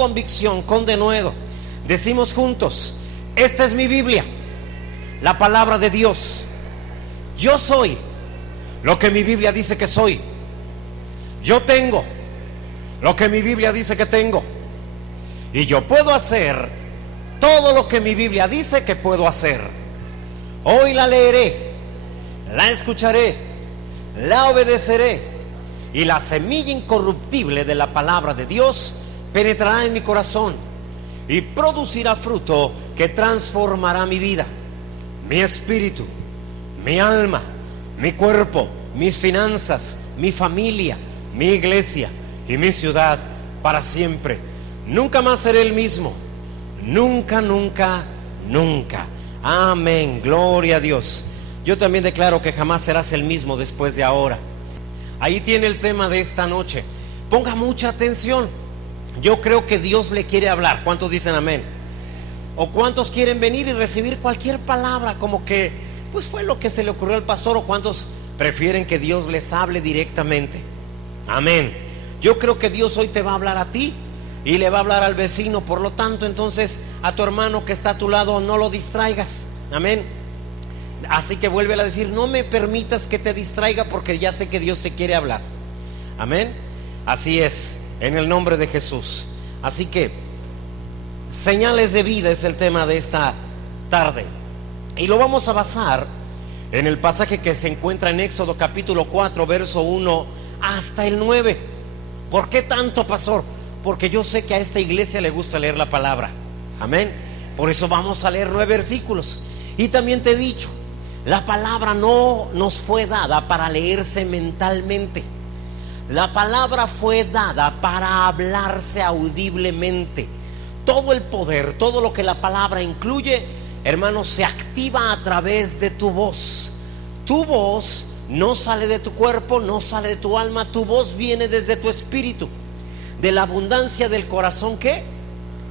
convicción, con denuedo, decimos juntos: esta es mi Biblia, la palabra de Dios. Yo soy lo que mi Biblia dice que soy. Yo tengo lo que mi Biblia dice que tengo. Y yo puedo hacer todo lo que mi Biblia dice que puedo hacer. Hoy la leeré, la escucharé, la obedeceré, y la semilla incorruptible de la palabra de Dios penetrará en mi corazón y producirá fruto que transformará mi vida, mi espíritu, mi alma, mi cuerpo, mis finanzas, mi familia, mi iglesia y mi ciudad para siempre. Nunca más seré el mismo. Nunca, nunca, nunca. Amén, gloria a Dios. Yo también declaro que jamás serás el mismo después de ahora. Ahí tiene el tema de esta noche. Ponga mucha atención. Yo creo que Dios le quiere hablar. ¿Cuántos dicen amén? ¿O cuántos quieren venir y recibir cualquier palabra como que pues fue lo que se le ocurrió al pastor? ¿O cuántos prefieren que Dios les hable directamente? Amén. Yo creo que Dios hoy te va a hablar a ti y le va a hablar al vecino. Por lo tanto, entonces, a tu hermano que está a tu lado no lo distraigas. Amén. Así que vuélvele a decir: no me permitas que te distraiga, porque ya sé que Dios te quiere hablar. Amén. Así es, en el nombre de Jesús. Así que señales de vida es el tema de esta tarde, y lo vamos a basar en el pasaje que se encuentra en Éxodo capítulo 4, verso 1 hasta el 9. ¿Por qué tanto, pastor? Porque yo sé que a esta iglesia le gusta leer la palabra. Amén. Por eso vamos a leer 9 versículos. Y también te he dicho, la palabra no nos fue dada para leerse mentalmente. La palabra fue dada para hablarse audiblemente. Todo el poder, todo lo que la palabra incluye, hermanos, se activa a través de tu voz. Tu voz no sale de tu cuerpo, no sale de tu alma. Tu voz viene desde tu espíritu. De la abundancia del corazón, ¿qué?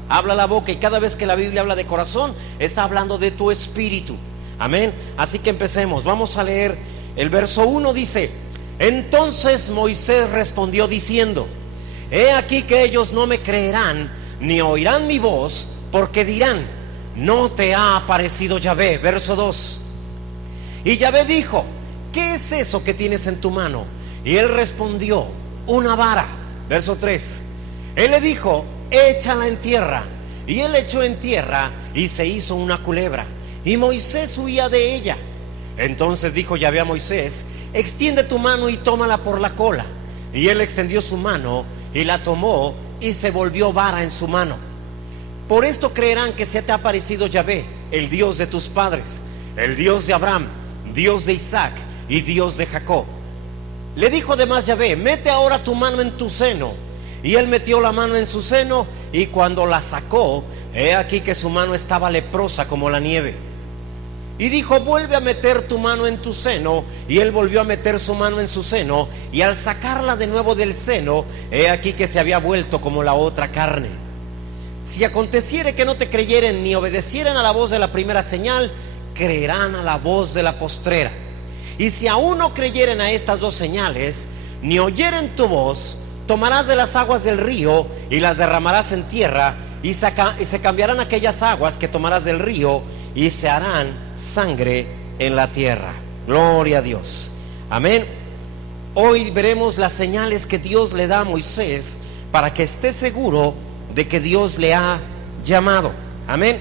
Habla la boca. Y cada vez que la Biblia habla de corazón, está hablando de tu espíritu. Amén. Así que empecemos. Vamos a leer el verso 1. Dice: entonces Moisés respondió diciendo: he aquí que ellos no me creerán ni oirán mi voz, porque dirán: no te ha aparecido Yahvé. Verso 2. Y Yahvé dijo: ¿qué es eso que tienes en tu mano? Y él respondió: una vara. Verso 3. Él le dijo: échala en tierra. Y él echó en tierra y se hizo una culebra, y Moisés huía de ella. Entonces dijo Yahvé a Moisés: extiende tu mano y tómala por la cola. Y él extendió su mano y la tomó, y se volvió vara en su mano. Por esto creerán que se te ha aparecido Yahvé, el Dios de tus padres, el Dios de Abraham, Dios de Isaac y Dios de Jacob. Le dijo además Yahvé: mete ahora tu mano en tu seno. Y él metió la mano en su seno, y cuando la sacó, he aquí que su mano estaba leprosa como la nieve. Y dijo: vuelve a meter tu mano en tu seno. Y él volvió a meter su mano en su seno, y al sacarla de nuevo del seno, he aquí que se había vuelto como la otra carne. Si aconteciere que no te creyeren ni obedecieren a la voz de la primera señal, creerán a la voz de la postrera. Y si aún no creyeren a estas 2 señales, ni oyeren tu voz, tomarás de las aguas del río y las derramarás en tierra, y se cambiarán aquellas aguas que tomarás del río, y se harán sangre en la tierra. Gloria a Dios. Amén. Hoy veremos las señales que Dios le da a Moisés para que esté seguro de que Dios le ha llamado. Amén.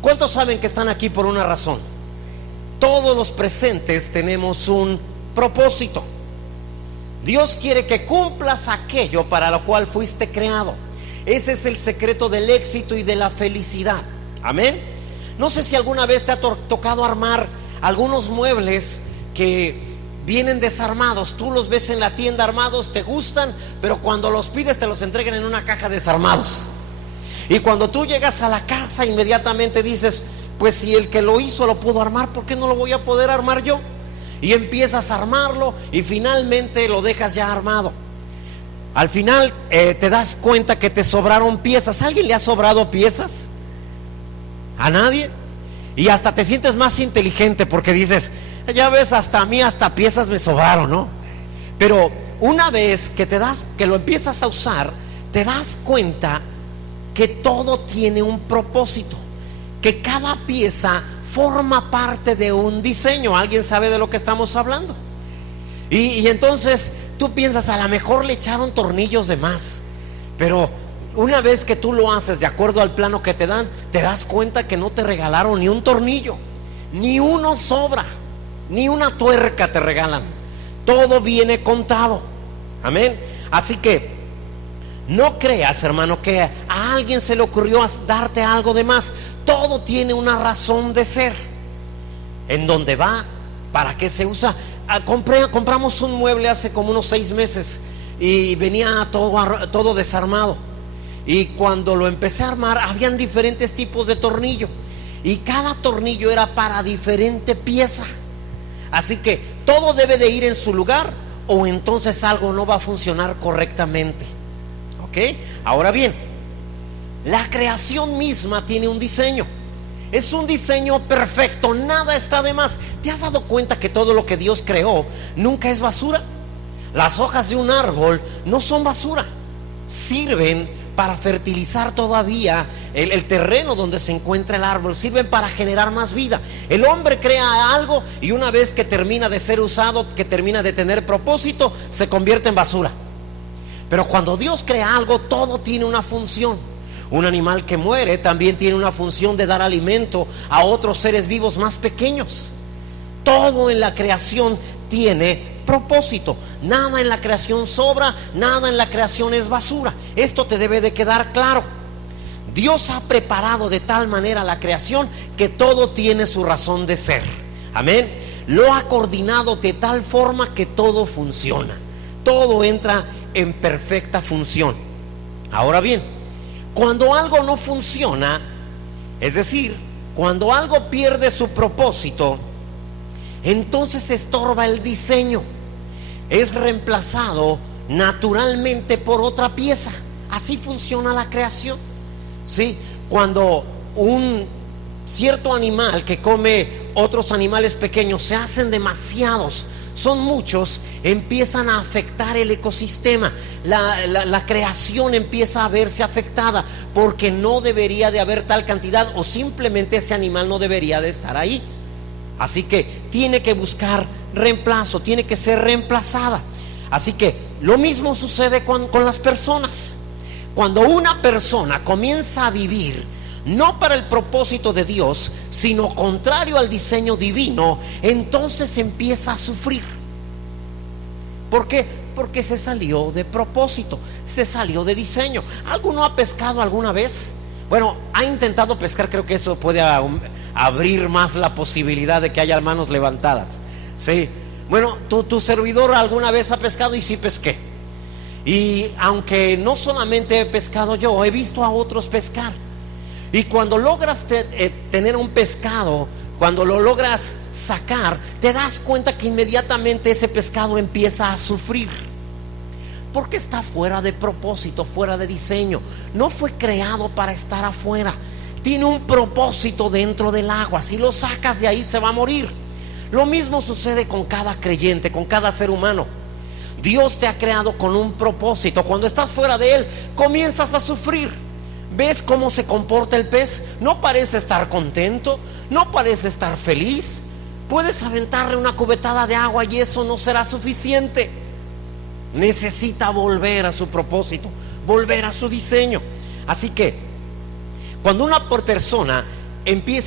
¿Cuántos saben que están aquí por una razón? Todos los presentes tenemos un propósito. Dios quiere que cumplas aquello para lo cual fuiste creado. Ese es el secreto del éxito y de la felicidad. Amén. No sé si alguna vez te ha tocado armar algunos muebles que vienen desarmados. Tú los ves en la tienda armados, te gustan, pero cuando los pides te los entregan en una caja desarmados. Y cuando tú llegas a la casa, inmediatamente dices: pues si el que lo hizo lo pudo armar, ¿por qué no lo voy a poder armar yo? Y empiezas a armarlo y finalmente lo dejas ya armado. Al final te das cuenta que te sobraron piezas. ¿A alguien le ha sobrado piezas? ¿A nadie? Y hasta te sientes más inteligente porque dices: ya ves, hasta a mí hasta piezas me sobraron, ¿no? Pero una vez que lo empiezas a usar, te das cuenta que todo tiene un propósito, que cada pieza forma parte de un diseño. ¿Alguien sabe de lo que estamos hablando? Y entonces tú piensas, a lo mejor le echaron tornillos de más, pero una vez que tú lo haces de acuerdo al plano que te dan, te das cuenta que no te regalaron ni un tornillo, ni uno sobra, ni una tuerca te regalan. Todo viene contado. Amén. Así que no creas, hermano, que a alguien se le ocurrió darte algo de más. Todo tiene una razón de ser. ¿En dónde va? ¿Para qué se usa? Compramos un mueble hace como unos 6 meses y venía todo desarmado. Y cuando lo empecé a armar, habían diferentes tipos de tornillo, y cada tornillo era para diferente pieza. Así que todo debe de ir en su lugar, o entonces algo no va a funcionar correctamente. ¿Ok? Ahora bien, la creación misma tiene un diseño. Es un diseño perfecto, nada está de más. ¿Te has dado cuenta que todo lo que Dios creó nunca es basura? Las hojas de un árbol no son basura, sirven para fertilizar todavía el terreno donde se encuentra el árbol, sirven para generar más vida. El hombre crea algo y una vez que termina de ser usado, que termina de tener propósito, se convierte en basura. Pero cuando Dios crea algo, todo tiene una función. Un animal que muere también tiene una función de dar alimento a otros seres vivos más pequeños. Todo en la creación tiene propósito. Nada en la creación sobra, nada en la creación es basura. Esto te debe de quedar claro. Dios ha preparado de tal manera la creación que todo tiene su razón de ser. Amén. Lo ha coordinado de tal forma que todo funciona. Todo entra en perfecta función. Ahora bien, cuando algo no funciona, es decir, cuando algo pierde su propósito, entonces estorba el diseño. Es reemplazado naturalmente por otra pieza. Así funciona la creación. ¿Sí? Cuando un cierto animal que come otros animales pequeños se hacen demasiados, son muchos, empiezan a afectar el ecosistema. La creación empieza a verse afectada porque no debería de haber tal cantidad, o simplemente ese animal no debería de estar ahí. Así que tiene que buscar reemplazo, tiene que ser reemplazada. Así que lo mismo sucede con las personas. Cuando una persona comienza a vivir no para el propósito de Dios, sino contrario al diseño divino, entonces empieza a sufrir. ¿Por qué? Porque se salió de propósito, se salió de diseño. ¿Alguno ha pescado alguna vez? Bueno, ha intentado pescar. Creo que eso puede abrir más la posibilidad de que haya manos levantadas. Sí. Bueno, tu servidor alguna vez ha pescado, y sí pesqué. Y aunque no solamente he pescado yo, he visto a otros pescar. Y cuando logras tener un pescado, cuando lo logras sacar, te das cuenta que inmediatamente ese pescado empieza a sufrir. Porque está fuera de propósito, fuera de diseño. No fue creado para estar afuera. Tiene un propósito dentro del agua. Si lo sacas de ahí, se va a morir. Lo mismo sucede con cada creyente, con cada ser humano. Dios te ha creado con un propósito. Cuando estás fuera de él, comienzas a sufrir. ¿Ves cómo se comporta el pez? No parece estar contento, no parece estar feliz. Puedes aventarle una cubetada de agua y eso no será suficiente. Necesita volver a su propósito, volver a su diseño. Así que cuando una persona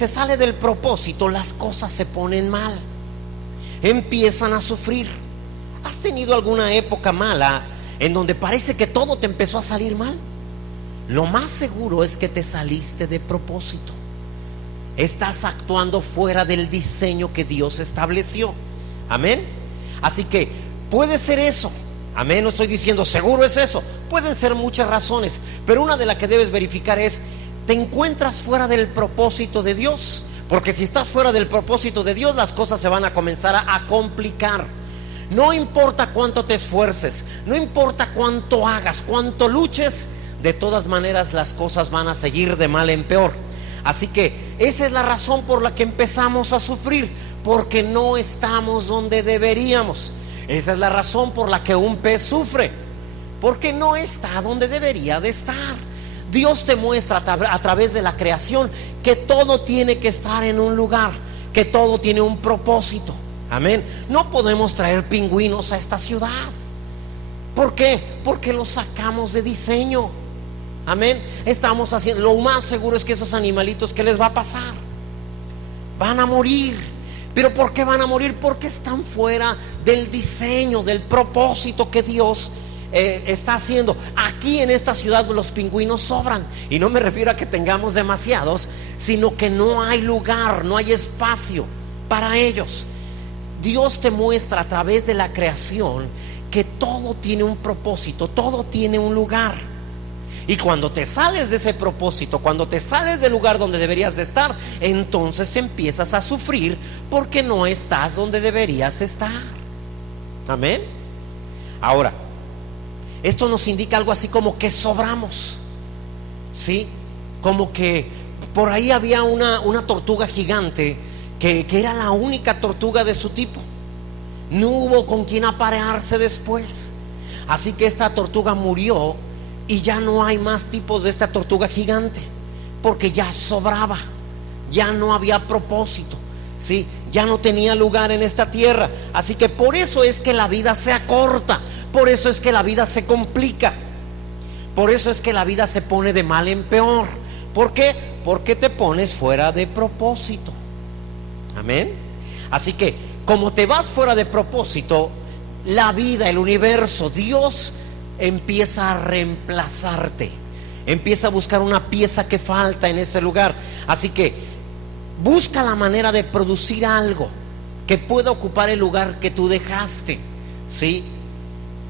sale del propósito, las cosas se ponen mal, empiezan a sufrir. ¿Has tenido alguna época mala en donde parece que todo te empezó a salir mal? Lo más seguro es que te saliste de propósito. Estás actuando fuera del diseño que Dios estableció. Amén. Así que puede ser eso. Amén. No estoy diciendo seguro es eso. Pueden ser muchas razones, pero una de las que debes verificar es: ¿te encuentras fuera del propósito de Dios? Porque si estás fuera del propósito de Dios, las cosas se van a comenzar a complicar. No importa cuánto te esfuerces, no importa cuánto hagas, cuánto luches, de todas maneras las cosas van a seguir de mal en peor. Así que esa es la razón por la que empezamos a sufrir, porque no estamos donde deberíamos. Esa es la razón por la que un pez sufre, porque no está donde debería de estar. Dios te muestra a través de la creación que todo tiene que estar en un lugar, que todo tiene un propósito. Amén. No podemos traer pingüinos a esta ciudad. ¿Por qué? Porque los sacamos de diseño. Amén. Estamos haciendo, lo más seguro es que esos animalitos, ¿qué les va a pasar? Van a morir. ¿Pero por qué van a morir? Porque están fuera del diseño, del propósito que Dios está haciendo. Aquí en esta ciudad los pingüinos sobran. Y no me refiero a que tengamos demasiados, sino que no hay lugar, no hay espacio para ellos. Dios te muestra a través de la creación que todo tiene un propósito, todo tiene un lugar. Y cuando te sales de ese propósito, cuando te sales del lugar donde deberías de estar, entonces empiezas a sufrir porque no estás donde deberías estar. Amén. Ahora, esto nos indica algo así como que sobramos, ¿sí? Como que por ahí había una tortuga gigante que era la única tortuga de su tipo. No hubo con quien aparearse después. Así que esta tortuga murió y ya no hay más tipos de esta tortuga gigante, porque ya sobraba, ya no había propósito, ¿sí? Ya no tenía lugar en esta tierra. Así que por eso es que la vida se acorta, por eso es que la vida se complica, por eso es que la vida se pone de mal en peor. ¿Por qué? Porque te pones fuera de propósito. Amén. Así que como te vas fuera de propósito, la vida, el universo, Dios empieza a reemplazarte, empieza a buscar una pieza que falta en ese lugar. Así que busca la manera de producir algo que pueda ocupar el lugar que tú dejaste, ¿sí?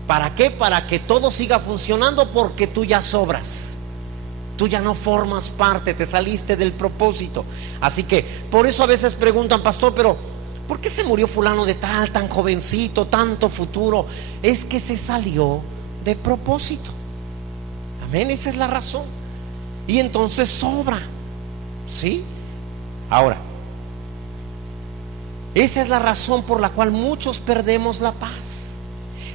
¿Para qué? Para que todo siga funcionando, porque tú ya sobras, tú ya no formas parte, te saliste del propósito. Así que por eso a veces preguntan: pastor, pero ¿por qué se murió fulano de tal, tan jovencito, tanto futuro? Es que se salió de propósito. Amén, esa es la razón. Y entonces sobra, ¿sí? Ahora, esa es la razón por la cual muchos perdemos la paz.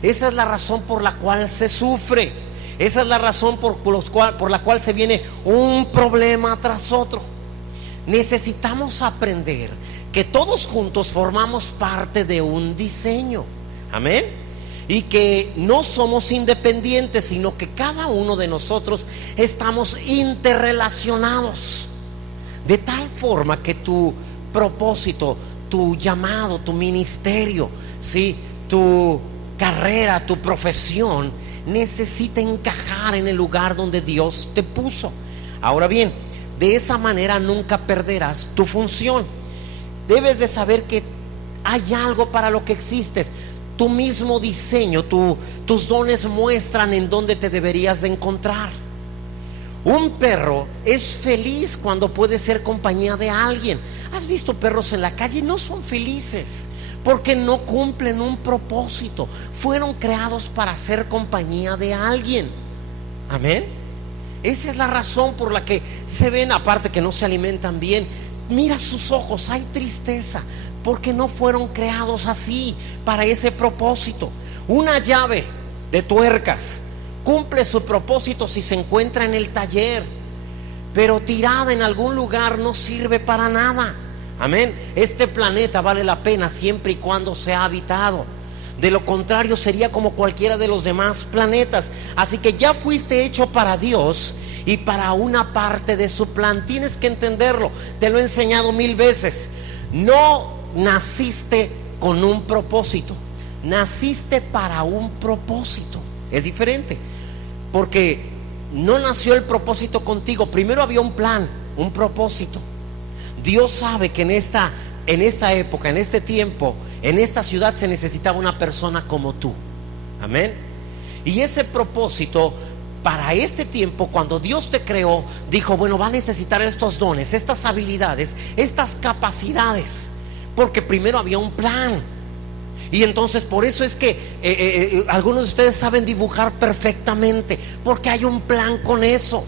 Esa es la razón por la cual se sufre. Esa es la razón por la cual se viene un problema tras otro. Necesitamos aprender que todos juntos formamos parte de un diseño. Amén. Y que no somos independientes, sino que cada uno de nosotros estamos interrelacionados, de tal forma que tu propósito, tu llamado, tu ministerio, ¿sí? Tu carrera, tu profesión necesita encajar en el lugar donde Dios te puso. Ahora bien, de esa manera nunca perderás tu función. Debes de saber que hay algo para lo que existes. Tu mismo diseño, tus dones muestran en dónde te deberías de encontrar. Un perro es feliz cuando puede ser compañía de alguien. ¿Has visto perros en la calle? No son felices porque no cumplen un propósito. Fueron creados para ser compañía de alguien. Amén. Esa es la razón por la que se ven, aparte que no se alimentan bien. Mira sus ojos, hay tristeza, porque no fueron creados así, para ese propósito. Una llave de tuercas cumple su propósito si se encuentra en el taller, pero tirada en algún lugar no sirve para nada. Amén. Este planeta vale la pena siempre y cuando sea habitado. De lo contrario sería como cualquiera de los demás planetas. Así que ya fuiste hecho para Dios y para una parte de su plan. Tienes que entenderlo. Te lo he enseñado 1000 veces. No naciste con un propósito, naciste para un propósito. Es diferente, porque no nació el propósito contigo. Primero había un plan, un propósito. Dios sabe que en esta época, en este tiempo, en esta ciudad se necesitaba una persona como tú. Amén. Y ese propósito, para este tiempo, cuando Dios te creó, dijo: bueno, va a necesitar estos dones, estas habilidades, estas capacidades, porque primero había un plan. Y entonces por eso es que algunos de ustedes saben dibujar perfectamente, porque hay un plan con eso.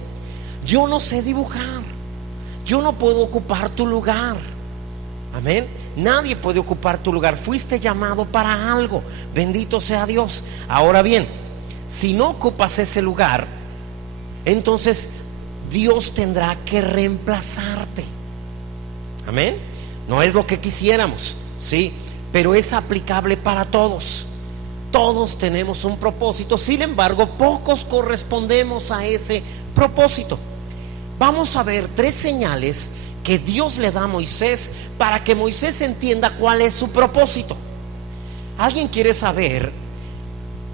Yo no sé dibujar, yo no puedo ocupar tu lugar. Amén. Nadie puede ocupar tu lugar. Fuiste llamado para algo. Bendito sea Dios. Ahora bien, si no ocupas ese lugar, entonces Dios tendrá que reemplazarte. Amén. No es lo que quisiéramos, sí, pero es aplicable para todos. Todos tenemos un propósito, sin embargo, pocos correspondemos a ese propósito. Vamos a ver 3 señales que Dios le da a Moisés para que Moisés entienda cuál es su propósito. ¿Alguien quiere saber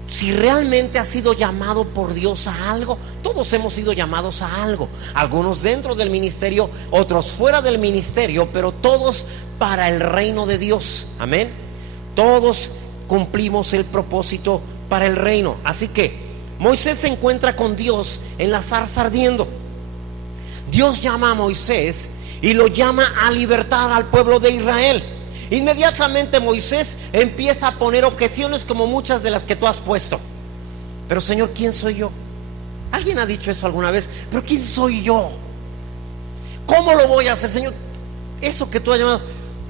si realmente ha sido llamado por Dios a algo? Todos hemos sido llamados a algo, algunos dentro del ministerio, otros fuera del ministerio, pero todos para el reino de Dios. Amén. Todos cumplimos el propósito para el reino. Así que Moisés se encuentra con Dios en la zarza ardiendo. Dios llama a Moisés y lo llama a libertar al pueblo de Israel. Inmediatamente Moisés empieza a poner objeciones como muchas de las que tú has puesto. Pero Señor, ¿quién soy yo? ¿Alguien ha dicho eso alguna vez? Pero ¿quién soy yo? ¿Cómo lo voy a hacer, Señor? Eso que tú has llamado,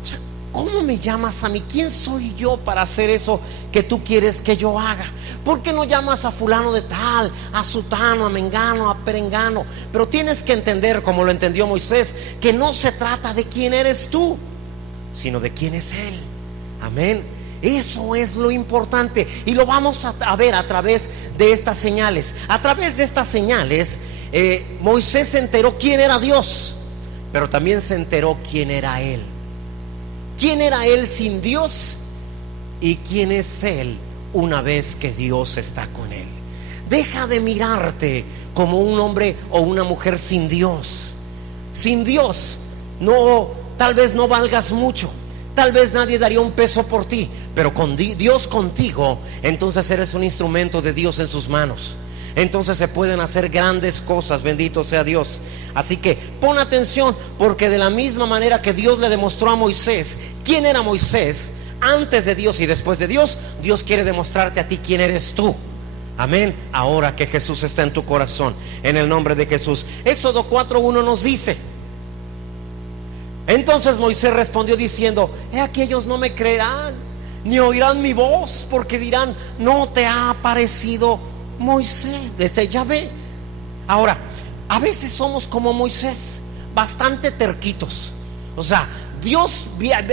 o sea, ¿cómo me llamas a mí? ¿Quién soy yo para hacer eso que tú quieres que yo haga? ¿Por qué no llamas a fulano de tal, a sutano, a mengano, a perengano? Pero tienes que entender, como lo entendió Moisés, que no se trata de quién eres tú, sino de quién es Él. Amén. Eso es lo importante y lo vamos a ver a través de estas señales. A través de estas señales Moisés se enteró quién era Dios, pero también se enteró quién era Él. ¿Quién era Él sin Dios? ¿Y quién es Él una vez que Dios está con Él? Deja de mirarte como un hombre o una mujer sin Dios. Sin Dios no, tal vez no valgas mucho, tal vez nadie daría un peso por ti, pero con Dios contigo, entonces eres un instrumento de Dios en sus manos. Entonces se pueden hacer grandes cosas, bendito sea Dios. Así que pon atención, porque de la misma manera que Dios le demostró a Moisés quién era Moisés antes de Dios y después de Dios, Dios quiere demostrarte a ti quién eres tú. Amén. Ahora que Jesús está en tu corazón, en el nombre de Jesús. Éxodo 4:1 nos dice: entonces Moisés respondió diciendo: he aquí ellos no me creerán, ni oirán mi voz, porque dirán: no te ha aparecido Moisés, desde Yahvé. Ahora, a veces somos como Moisés, bastante terquitos. O sea, Dios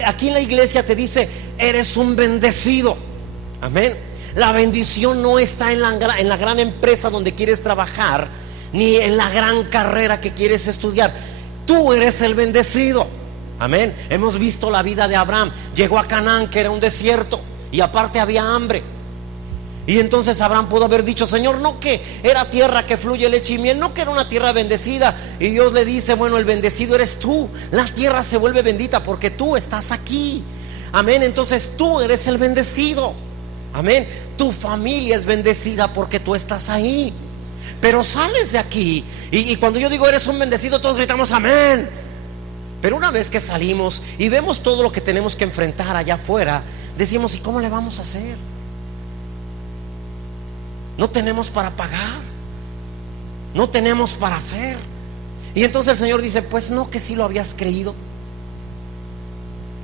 aquí en la iglesia te dice: eres un bendecido. Amén. La bendición no está en la gran empresa donde quieres trabajar, ni en la gran carrera que quieres estudiar. Tú eres el bendecido. Amén. Hemos visto la vida de Abraham. Llegó a Canaán, que era un desierto, y aparte había hambre. Y entonces Abraham pudo haber dicho: Señor, no que era tierra que fluye leche y miel, no que era una tierra bendecida. Y Dios le dice: bueno, el bendecido eres tú. La tierra se vuelve bendita porque tú estás aquí. Amén. Entonces tú eres el bendecido. Amén. Tu familia es bendecida porque tú estás ahí. Pero sales de aquí y cuando yo digo eres un bendecido, todos gritamos amén. Pero una vez que salimos y vemos todo lo que tenemos que enfrentar allá afuera, decimos: ¿y cómo le vamos a hacer? No tenemos para pagar, no tenemos para hacer. Y entonces el Señor dice: pues no, que sí lo habías creído.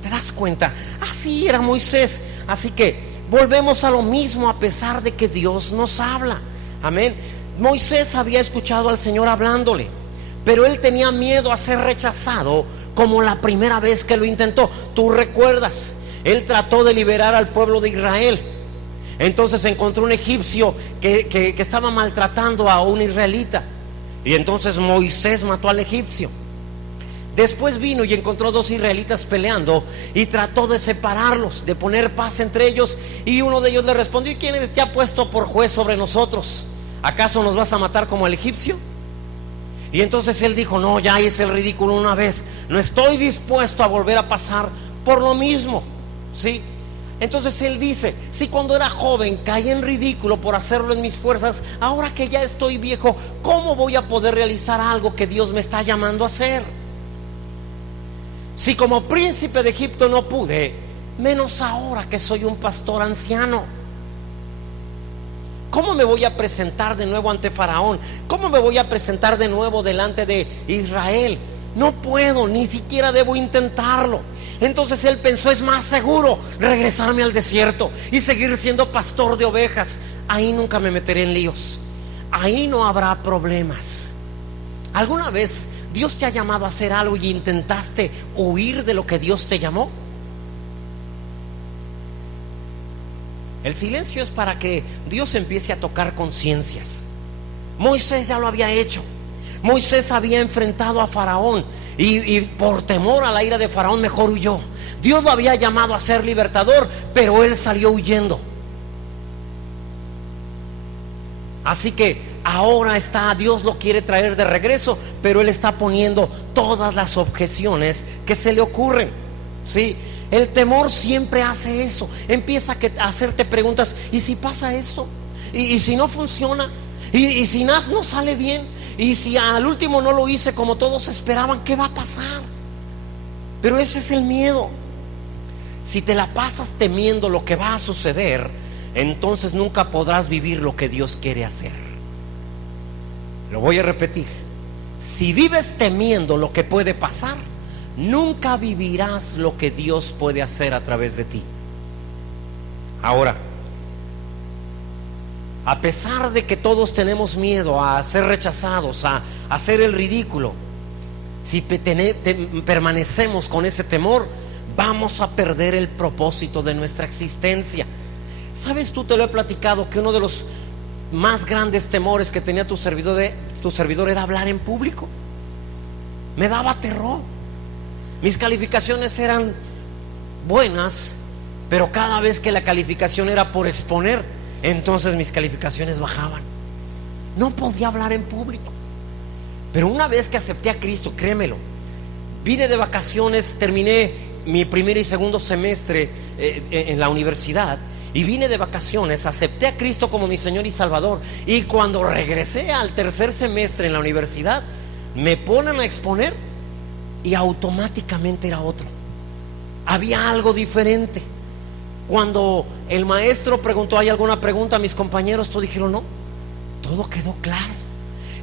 ¿Te das cuenta? Así era Moisés. Así que volvemos a lo mismo, a pesar de que Dios nos habla. Amén. Moisés había escuchado al Señor hablándole, pero él tenía miedo a ser rechazado como la primera vez que lo intentó. Tú recuerdas, él trató de liberar al pueblo de Israel. Entonces encontró un egipcio que estaba maltratando a un israelita, y entonces Moisés mató al egipcio. Después vino y encontró 2 israelitas peleando y trató de separarlos, de poner paz entre ellos. Y uno de ellos le respondió: ¿y quién te ha puesto por juez sobre nosotros? ¿Acaso nos vas a matar como al egipcio? Y entonces él dijo: no, ya hice el ridículo una vez, no estoy dispuesto a volver a pasar por lo mismo. ¿Sí? Entonces él dice: si cuando era joven caí en ridículo por hacerlo en mis fuerzas, ahora que ya estoy viejo, ¿cómo voy a poder realizar algo que Dios me está llamando a hacer? Si como príncipe de Egipto no pude, menos ahora que soy un pastor anciano. ¿Cómo me voy a presentar de nuevo ante Faraón? ¿Cómo me voy a presentar de nuevo delante de Israel? No puedo, ni siquiera debo intentarlo. Entonces él pensó: es más seguro regresarme al desierto y seguir siendo pastor de ovejas. Ahí nunca me meteré en líos, ahí no habrá problemas. ¿Alguna vez Dios te ha llamado a hacer algo y intentaste huir de lo que Dios te llamó? El silencio es para que Dios empiece a tocar conciencias. Moisés ya lo había hecho. Moisés había enfrentado a Faraón y por temor a la ira de Faraón mejor huyó. Dios lo había llamado a ser libertador, pero él salió huyendo. Así que ahora Dios lo quiere traer de regreso, pero él está poniendo todas las objeciones que se le ocurren. ¿Sí? El temor siempre hace eso. Empieza a hacerte preguntas: ¿y si pasa esto? ¿Y si no funciona? ¿Y si no sale bien? ¿Y si al último no lo hice como todos esperaban? ¿Qué va a pasar? Pero ese es el miedo. Si te la pasas temiendo lo que va a suceder, entonces nunca podrás vivir lo que Dios quiere hacer. Lo voy a repetir: si vives temiendo lo que puede pasar, nunca vivirás lo que Dios puede hacer a través de ti. Ahora, a pesar de que todos tenemos miedo a ser rechazados, a hacer el ridículo, si permanecemos con ese temor, vamos a perder el propósito de nuestra existencia. ¿Sabes? Tú te lo he platicado, que uno de los más grandes temores que tenía tu servidor era hablar en público. Me daba terror. Mis calificaciones eran buenas, pero cada vez que la calificación era por exponer, entonces mis calificaciones bajaban. No podía hablar en público. Pero una vez que acepté a Cristo, créemelo, vine de vacaciones, terminé mi primer y segundo semestre en la universidad, y vine de vacaciones, acepté a Cristo como mi Señor y Salvador, y cuando regresé al tercer semestre en la universidad, me ponen a exponer y automáticamente era otro. Había algo diferente. Cuando el maestro preguntó: ¿hay alguna pregunta? Mis compañeros todos dijeron no. Todo quedó claro.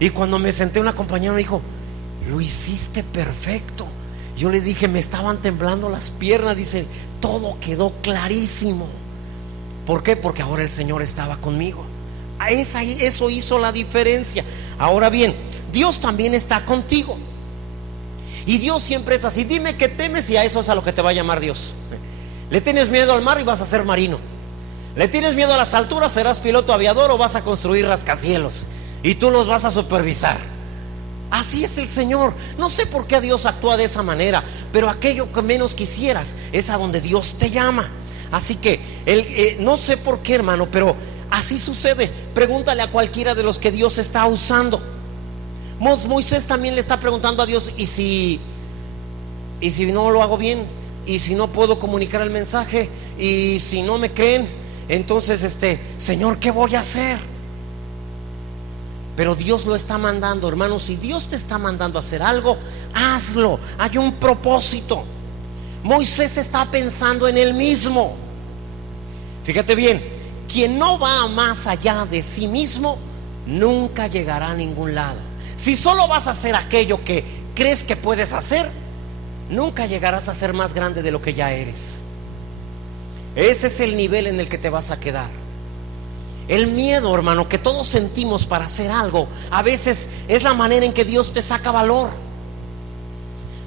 Y cuando me senté, una compañera me dijo: lo hiciste perfecto. Yo le dije: me estaban temblando las piernas. Dice: todo quedó clarísimo. ¿Por qué? Porque ahora el Señor estaba conmigo. Eso hizo la diferencia. Ahora bien, Dios también está contigo. Y Dios siempre es así. Dime qué temes y a eso es a lo que te va a llamar Dios. Le tienes miedo al mar y vas a ser marino. Le tienes miedo a las alturas, serás piloto aviador o vas a construir rascacielos y tú los vas a supervisar. Así es el Señor. No sé por qué Dios actúa de esa manera, pero aquello que menos quisieras es a donde Dios te llama. Así que no sé por qué, hermano, pero así sucede. Pregúntale a cualquiera de los que Dios está usando. Moisés también le está preguntando a Dios: ¿y si no lo hago bien? ¿Y si no puedo comunicar el mensaje? ¿Y si no me creen? Entonces, Señor, ¿qué voy a hacer? Pero Dios lo está mandando, hermano. Si Dios te está mandando a hacer algo, hazlo. Hay un propósito. Moisés está pensando en él mismo. Fíjate bien: quien no va más allá de sí mismo nunca llegará a ningún lado. Si solo vas a hacer aquello que crees que puedes hacer, nunca llegarás a ser más grande de lo que ya eres. Ese es el nivel en el que te vas a quedar. El miedo, hermano, que todos sentimos para hacer algo, a veces es la manera en que Dios te saca valor.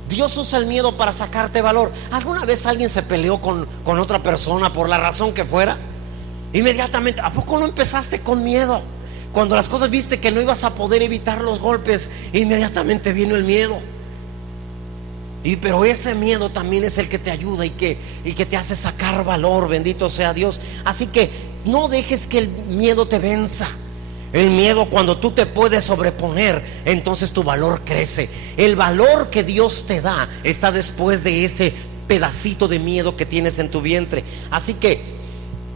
Dios usa el miedo para sacarte valor. ¿Alguna vez alguien se peleó con otra persona por la razón que fuera? Inmediatamente, ¿a poco no empezaste con miedo? Cuando las cosas viste que no ibas a poder evitar los golpes, inmediatamente vino el miedo. Pero ese miedo también es el que te ayuda y que te hace sacar valor. Bendito sea Dios. Así que no dejes que el miedo te venza. El miedo, cuando tú te puedes sobreponer, entonces tu valor crece. El valor que Dios te da está después de ese pedacito de miedo que tienes en tu vientre. Así que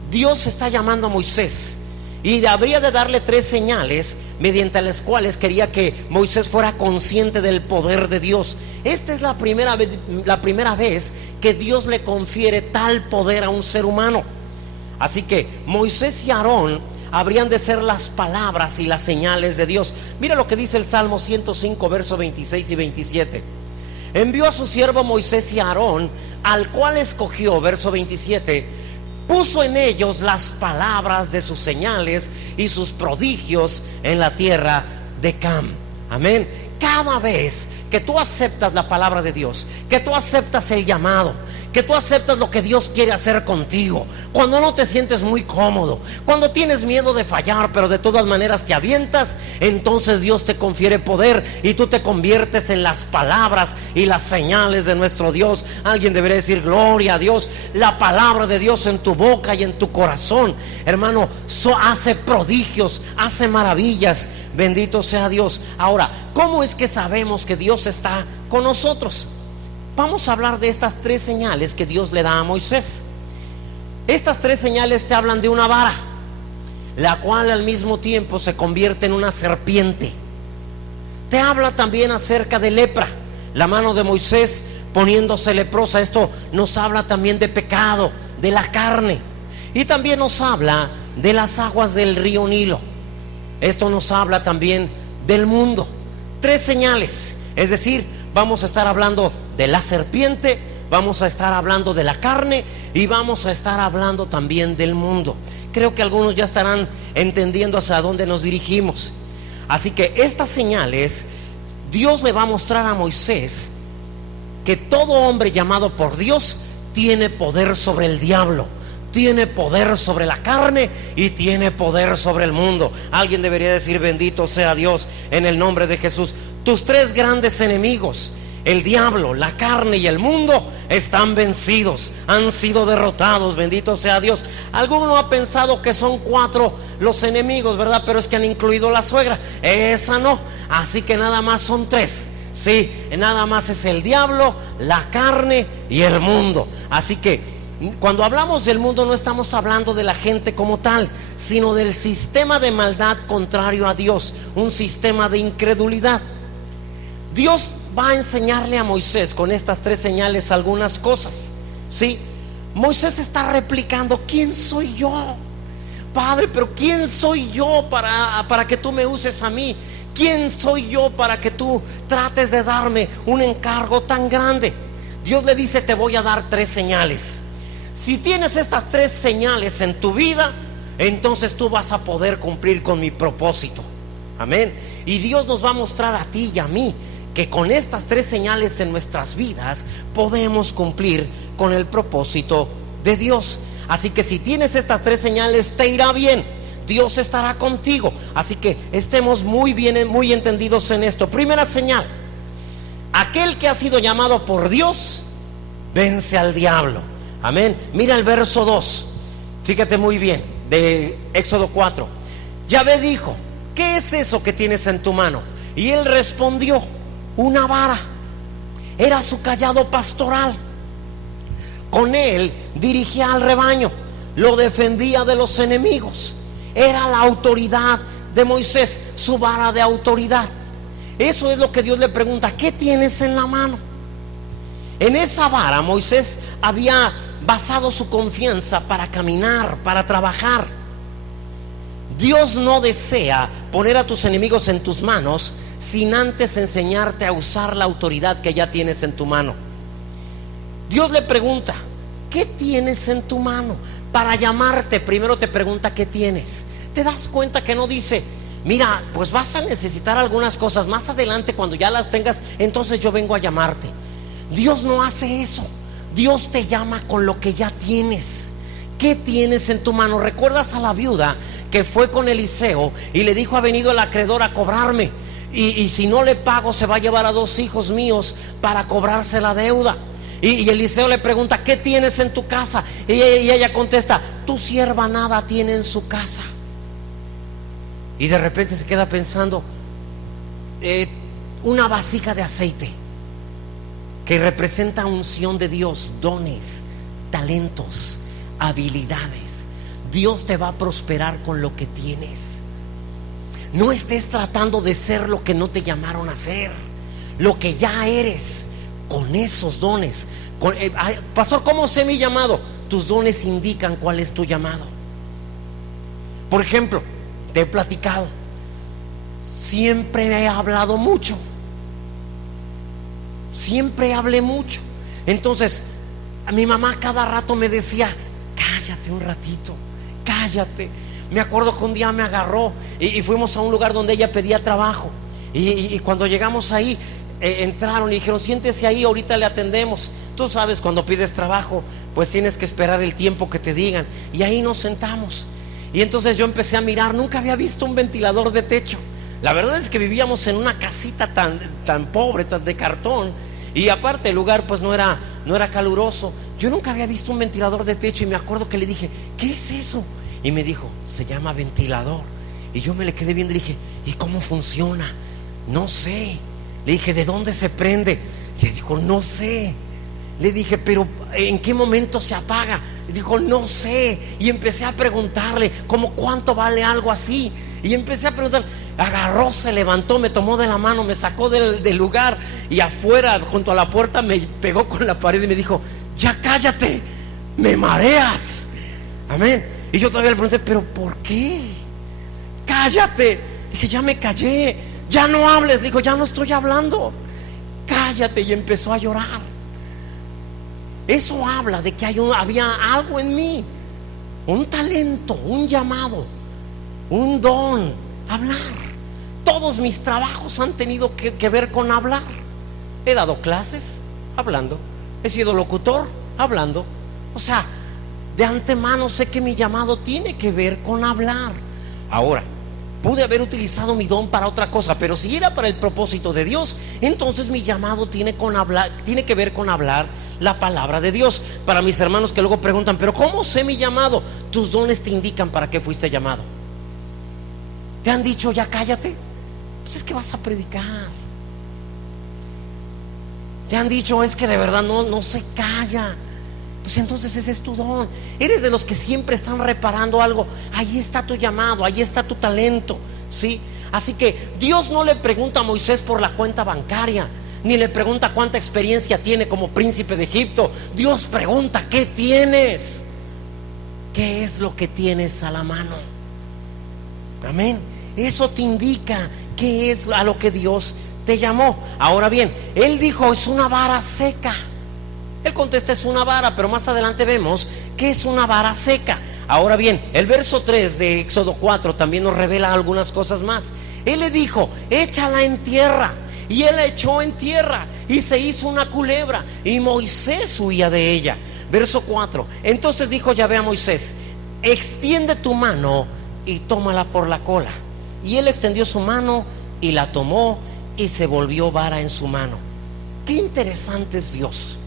Dios está llamando a Moisés, y habría de darle 3 señales mediante las cuales quería que Moisés fuera consciente del poder de Dios. Esta es la primera vez que Dios le confiere tal poder a un ser humano. Así que Moisés y Aarón habrían de ser las palabras y las señales de Dios. Mira lo que dice el Salmo 105, versos 26 y 27. Envió a su siervo Moisés y a Aarón, al cual escogió, verso 27, puso en ellos las palabras de sus señales y sus prodigios en la tierra de Cam. Amén. cada vez que tú aceptas la palabra de Dios, que tú aceptas el llamado, que tú aceptas lo que Dios quiere hacer contigo, cuando no te sientes muy cómodo, cuando tienes miedo de fallar, pero de todas maneras te avientas, entonces Dios te confiere poder y tú te conviertes en las palabras y las señales de nuestro Dios. Alguien debería decir gloria a Dios. La palabra de Dios en tu boca y en tu corazón, hermano, hace prodigios, hace maravillas. Bendito sea Dios. Ahora, ¿cómo es que sabemos que Dios está con nosotros? Vamos a hablar de estas 3 señales que Dios le da a Moisés. Estas 3 señales te hablan de una vara, la cual al mismo tiempo se convierte en una serpiente. Te habla también acerca de lepra, la mano de Moisés poniéndose leprosa. Esto nos habla también de pecado, de la carne. Y también nos habla de las aguas del río Nilo. Esto nos habla también del mundo. 3 señales, es decir, vamos a estar hablando de la serpiente, vamos a estar hablando de la carne y vamos a estar hablando también del mundo. Creo que algunos ya estarán entendiendo hacia dónde nos dirigimos. Así que estas señales, Dios le va a mostrar a Moisés que todo hombre llamado por Dios tiene poder sobre el diablo, tiene poder sobre la carne y tiene poder sobre el mundo. Alguien debería decir bendito sea Dios en el nombre de Jesús. Tus 3 grandes enemigos, el diablo, la carne y el mundo, están vencidos, han sido derrotados. Bendito sea Dios. Alguno ha pensado que son 4 los enemigos, ¿verdad? Pero es que han incluido la suegra. Esa no. Así que nada más son 3. Sí, nada más es el diablo, la carne y el mundo. Así que cuando hablamos del mundo no estamos hablando de la gente como tal, sino del sistema de maldad contrario a Dios, un sistema de incredulidad. Dios va a enseñarle a Moisés con estas 3 señales algunas cosas. ¿Sí? Moisés está replicando: ¿quién soy yo? Padre, pero ¿quién soy yo para que tú me uses a mí? ¿Quién soy yo para que tú trates de darme un encargo tan grande? Dios le dice: te voy a dar 3 señales. Si tienes estas 3 señales en tu vida, entonces tú vas a poder cumplir con mi propósito. Amén. Y Dios nos va a mostrar a ti y a mí que con estas 3 señales en nuestras vidas podemos cumplir con el propósito de Dios. Así que si tienes estas 3 señales, te irá bien. Dios estará contigo. Así que estemos muy bien, muy entendidos en esto. Primera señal: aquel que ha sido llamado por Dios vence al diablo. Amén. Mira el verso 2. Fíjate muy bien, de Éxodo 4. Yahvé dijo: ¿qué es eso que tienes en tu mano? Y él respondió: una vara. Era su cayado pastoral. Con él dirigía al rebaño, lo defendía de los enemigos. Era la autoridad de Moisés, su vara de autoridad. Eso es lo que Dios le pregunta: ¿qué tienes en la mano? En esa vara Moisés había basado su confianza para caminar, para trabajar. Dios no desea poner a tus enemigos en tus manos sin antes enseñarte a usar la autoridad que ya tienes en tu mano. Dios le pregunta: ¿qué tienes en tu mano? Para llamarte, primero te pregunta: ¿qué tienes? Te das cuenta que no dice: mira, pues vas a necesitar algunas cosas, más adelante cuando ya las tengas, entonces yo vengo a llamarte. Dios no hace eso. Dios te llama con lo que ya tienes. ¿Qué tienes en tu mano? ¿Recuerdas a la viuda que fue con Eliseo y le dijo: ha venido el acreedor a cobrarme, y si no le pago se va a llevar a 2 hijos míos para cobrarse la deuda? Y Eliseo le pregunta: ¿qué tienes en tu casa? Y ella contesta: tu sierva nada tiene en su casa. Y de repente se queda pensando: una vasija de aceite, que representa unción de Dios, dones, talentos, habilidades. Dios te va a prosperar con lo que tienes. No estés tratando de ser lo que no te llamaron a ser, lo que ya eres. Con esos dones, pastor, ¿cómo sé mi llamado? Tus dones indican cuál es tu llamado. Por ejemplo, te he platicado, siempre he hablado mucho, siempre hablé mucho. Entonces a mi mamá cada rato me decía: cállate un ratito, cállate. Me acuerdo que un día me agarró y fuimos a un lugar donde ella pedía trabajo. Y cuando llegamos ahí, entraron y dijeron: siéntese ahí, ahorita le atendemos. Tú sabes, cuando pides trabajo, pues tienes que esperar el tiempo que te digan. Y ahí nos sentamos. Y entonces yo empecé a mirar. Nunca había visto un ventilador de techo. La verdad es que vivíamos en una casita tan pobre, tan de cartón. Y aparte el lugar pues no era caluroso. Yo nunca había visto un ventilador de techo. Y me acuerdo que le dije: ¿qué es eso? Y me dijo: se llama ventilador. Y yo me le quedé viendo y le dije: ¿y cómo funciona? No sé. Le dije: ¿de dónde se prende? Y él dijo: no sé. Le dije: pero ¿en qué momento se apaga? Y dijo: no sé. Y empecé a preguntarle: ¿cómo cuánto vale algo así? Y empecé a preguntar. Agarró, se levantó, me tomó de la mano, me sacó del lugar, y afuera junto a la puerta me pegó con la pared y me dijo: ya cállate, me mareas. Amén. Y yo todavía le pregunté: ¿pero por qué? Cállate. Dije: ya me callé. Ya no hables. Le dijo: ya no estoy hablando, cállate. Y empezó a llorar. Eso habla de que había algo en mí, un talento, un llamado, un don, hablar. Todos mis trabajos han tenido que ver con hablar. He dado clases hablando, he sido locutor hablando. O sea, de antemano sé que mi llamado tiene que ver con hablar. Ahora, pude haber utilizado mi don para otra cosa, pero si era para el propósito de Dios, entonces mi llamado tiene que ver con hablar la palabra de Dios. Para mis hermanos que luego preguntan: ¿pero cómo sé mi llamado? Tus dones te indican para qué fuiste llamado. ¿Te han dicho: ya cállate? Pues es que vas a predicar. ¿Te han dicho: es que de verdad no se calla? Pues entonces ese es tu don. Eres de los que siempre están reparando algo. Ahí está tu llamado, ahí está tu talento, ¿sí? Así que Dios no le pregunta a Moisés por la cuenta bancaria, ni le pregunta cuánta experiencia tiene como príncipe de Egipto. Dios pregunta: ¿qué tienes? ¿Qué es lo que tienes a la mano? Amén. Eso te indica qué es a lo que Dios te llamó. Ahora bien, él dijo: es una vara seca. Él contesta: es una vara, pero más adelante vemos que es una vara seca. Ahora bien, el verso 3 de Éxodo 4 también nos revela algunas cosas más. Él le dijo: échala en tierra. Y él la echó en tierra y se hizo una culebra, y Moisés huía de ella. Verso 4: entonces dijo Yahvé a Moisés: extiende tu mano y tómala por la cola. Y él extendió su mano y la tomó, y se volvió vara en su mano. Qué interesante es Dios,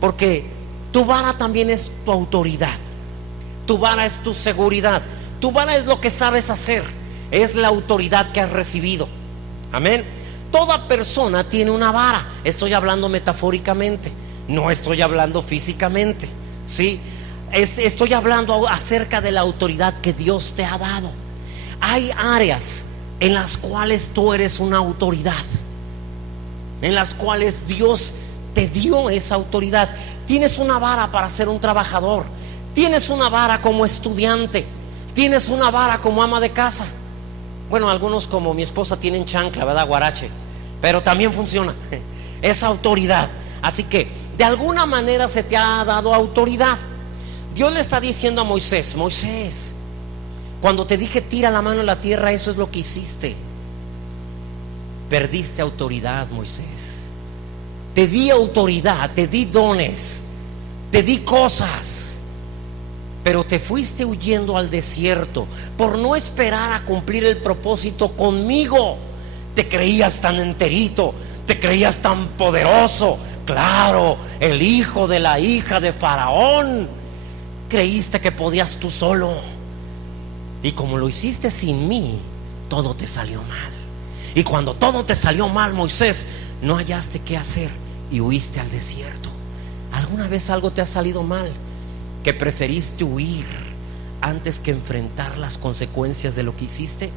porque tu vara también es tu autoridad. Tu vara es tu seguridad. Tu vara es lo que sabes hacer, es la autoridad que has recibido. Amén. Toda persona tiene una vara. Estoy hablando metafóricamente, no estoy hablando físicamente, ¿sí? Estoy hablando acerca de la autoridad que Dios te ha dado. Hay áreas en las cuales tú eres una autoridad, en las cuales Dios te dio esa autoridad. Tienes una vara para ser un trabajador, tienes una vara como estudiante, tienes una vara como ama de casa. Bueno, algunos como mi esposa tienen chancla, ¿verdad? Guarache, pero también funciona esa autoridad. Así que de alguna manera se te ha dado autoridad. Dios le está diciendo a Moisés: Moisés, cuando te dije tira la mano en la tierra, eso es lo que hiciste. Perdiste autoridad, Moisés. Te di autoridad, te di dones, te di cosas, pero te fuiste huyendo al desierto por no esperar a cumplir el propósito conmigo. Te creías tan enterito, te creías tan poderoso. Claro, el hijo de la hija de Faraón. Creíste que podías tú solo, y como lo hiciste sin mí, todo te salió mal. Y cuando todo te salió mal, Moisés, no hallaste qué hacer y huiste al desierto. ¿Alguna vez algo te ha salido mal que preferiste huir antes que enfrentar las consecuencias de lo que hiciste?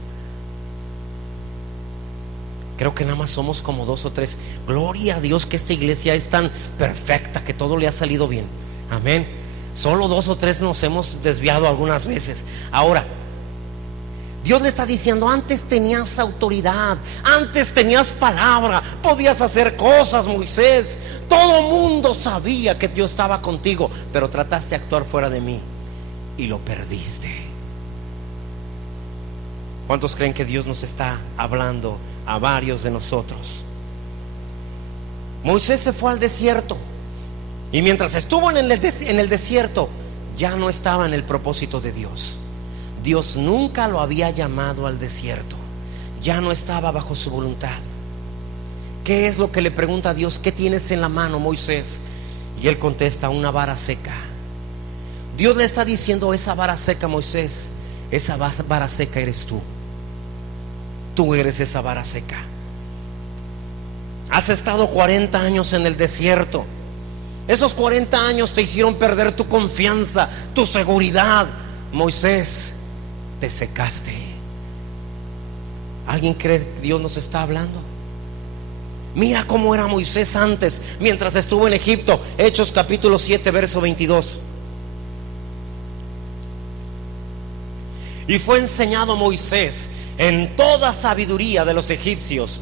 Creo que nada más somos como 2 o 3. Gloria a Dios que esta iglesia es tan perfecta, que todo le ha salido bien. Amén. Solo 2 o 3 nos hemos desviado algunas veces. Ahora, Dios le está diciendo: antes tenías autoridad, antes tenías palabra, podías hacer cosas, Moisés. Todo mundo sabía que Dios estaba contigo, pero trataste de actuar fuera de mí y lo perdiste. ¿Cuántos creen que Dios nos está hablando a varios de nosotros. Moisés se fue al desierto, y mientras estuvo en el desierto, ya no estaba en el propósito de Dios. Dios nunca lo había llamado al desierto, ya no estaba bajo su voluntad. ¿Qué es lo que le pregunta a Dios? ¿Qué tienes en la mano, Moisés? Y él contesta: una vara seca. Dios le está diciendo: esa vara seca, Moisés, esa vara seca eres tú. Tú eres esa vara seca. Has estado 40 años en el desierto. Esos 40 años te hicieron perder tu confianza, tu seguridad. Moisés, te secaste. ¿Alguien cree que Dios nos está hablando? Mira cómo era Moisés antes, mientras estuvo en Egipto. Hechos capítulo 7, verso 22. Y fue enseñado Moisés en toda sabiduría de los egipcios,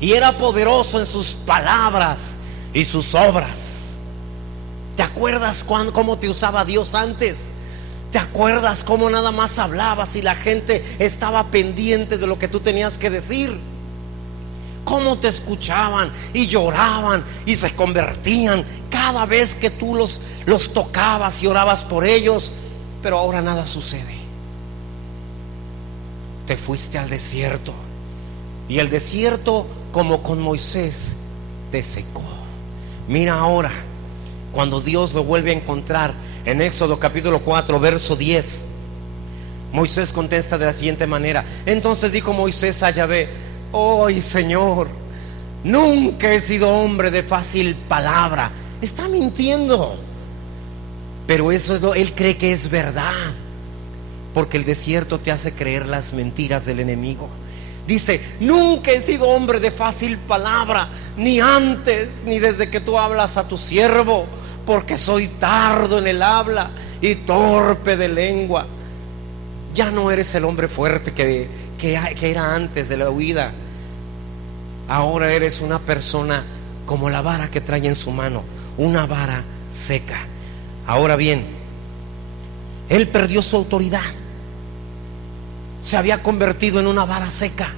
y era poderoso en sus palabras y sus obras. ¿Te acuerdas cómo te usaba Dios antes? ¿Te acuerdas cómo nada más hablabas y la gente estaba pendiente de lo que tú tenías que decir? Cómo te escuchaban y lloraban y se convertían cada vez que tú los tocabas y orabas por ellos. Pero ahora nada sucede. Te fuiste al desierto, y el desierto, como con Moisés, te secó. Mira ahora, cuando Dios lo vuelve a encontrar en Éxodo capítulo 4, verso 10, Moisés contesta de la siguiente manera: entonces dijo Moisés a Yahvé: oh Señor, nunca he sido hombre de fácil palabra. Está mintiendo, pero eso es él cree que es verdad, porque el desierto te hace creer las mentiras del enemigo. Dice: nunca he sido hombre de fácil palabra, ni antes ni desde que tú hablas a tu siervo, porque soy tardo en el habla y torpe de lengua. Ya no eres el hombre fuerte que era antes de la huida. Ahora eres una persona como la vara que trae en su mano, una vara seca. Ahora bien, él perdió su autoridad. Se había convertido en una vara seca,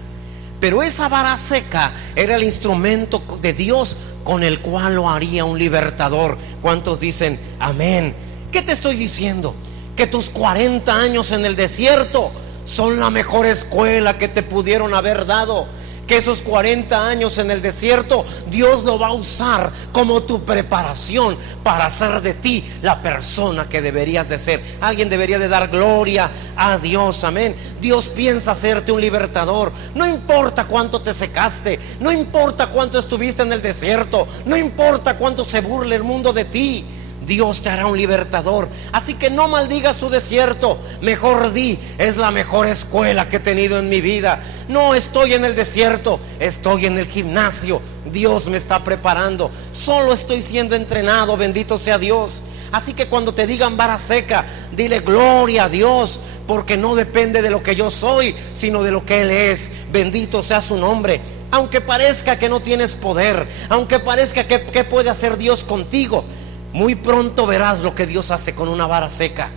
pero esa vara seca era el instrumento de Dios con el cual lo haría un libertador. ¿Cuántos dicen amén? ¿Qué te estoy diciendo? Que tus 40 años en el desierto son la mejor escuela que te pudieron haber dado. Que esos 40 años en el desierto Dios lo va a usar como tu preparación para hacer de ti la persona que deberías de ser. Alguien debería de dar gloria a Dios, amén. Dios piensa hacerte un libertador. No importa cuánto te secaste, no importa cuánto estuviste en el desierto, no importa cuánto se burle el mundo de ti, Dios te hará un libertador. Así que no maldigas tu desierto, mejor di: es la mejor escuela que he tenido en mi vida. No estoy en el desierto, estoy en el gimnasio. Dios me está preparando, solo estoy siendo entrenado, bendito sea Dios. Así que cuando te digan vara seca, dile gloria a Dios, porque no depende de lo que yo soy, sino de lo que Él es. Bendito sea su nombre. Aunque parezca que no tienes poder, aunque parezca que puede hacer Dios contigo, muy pronto verás lo que Dios hace con una vara seca.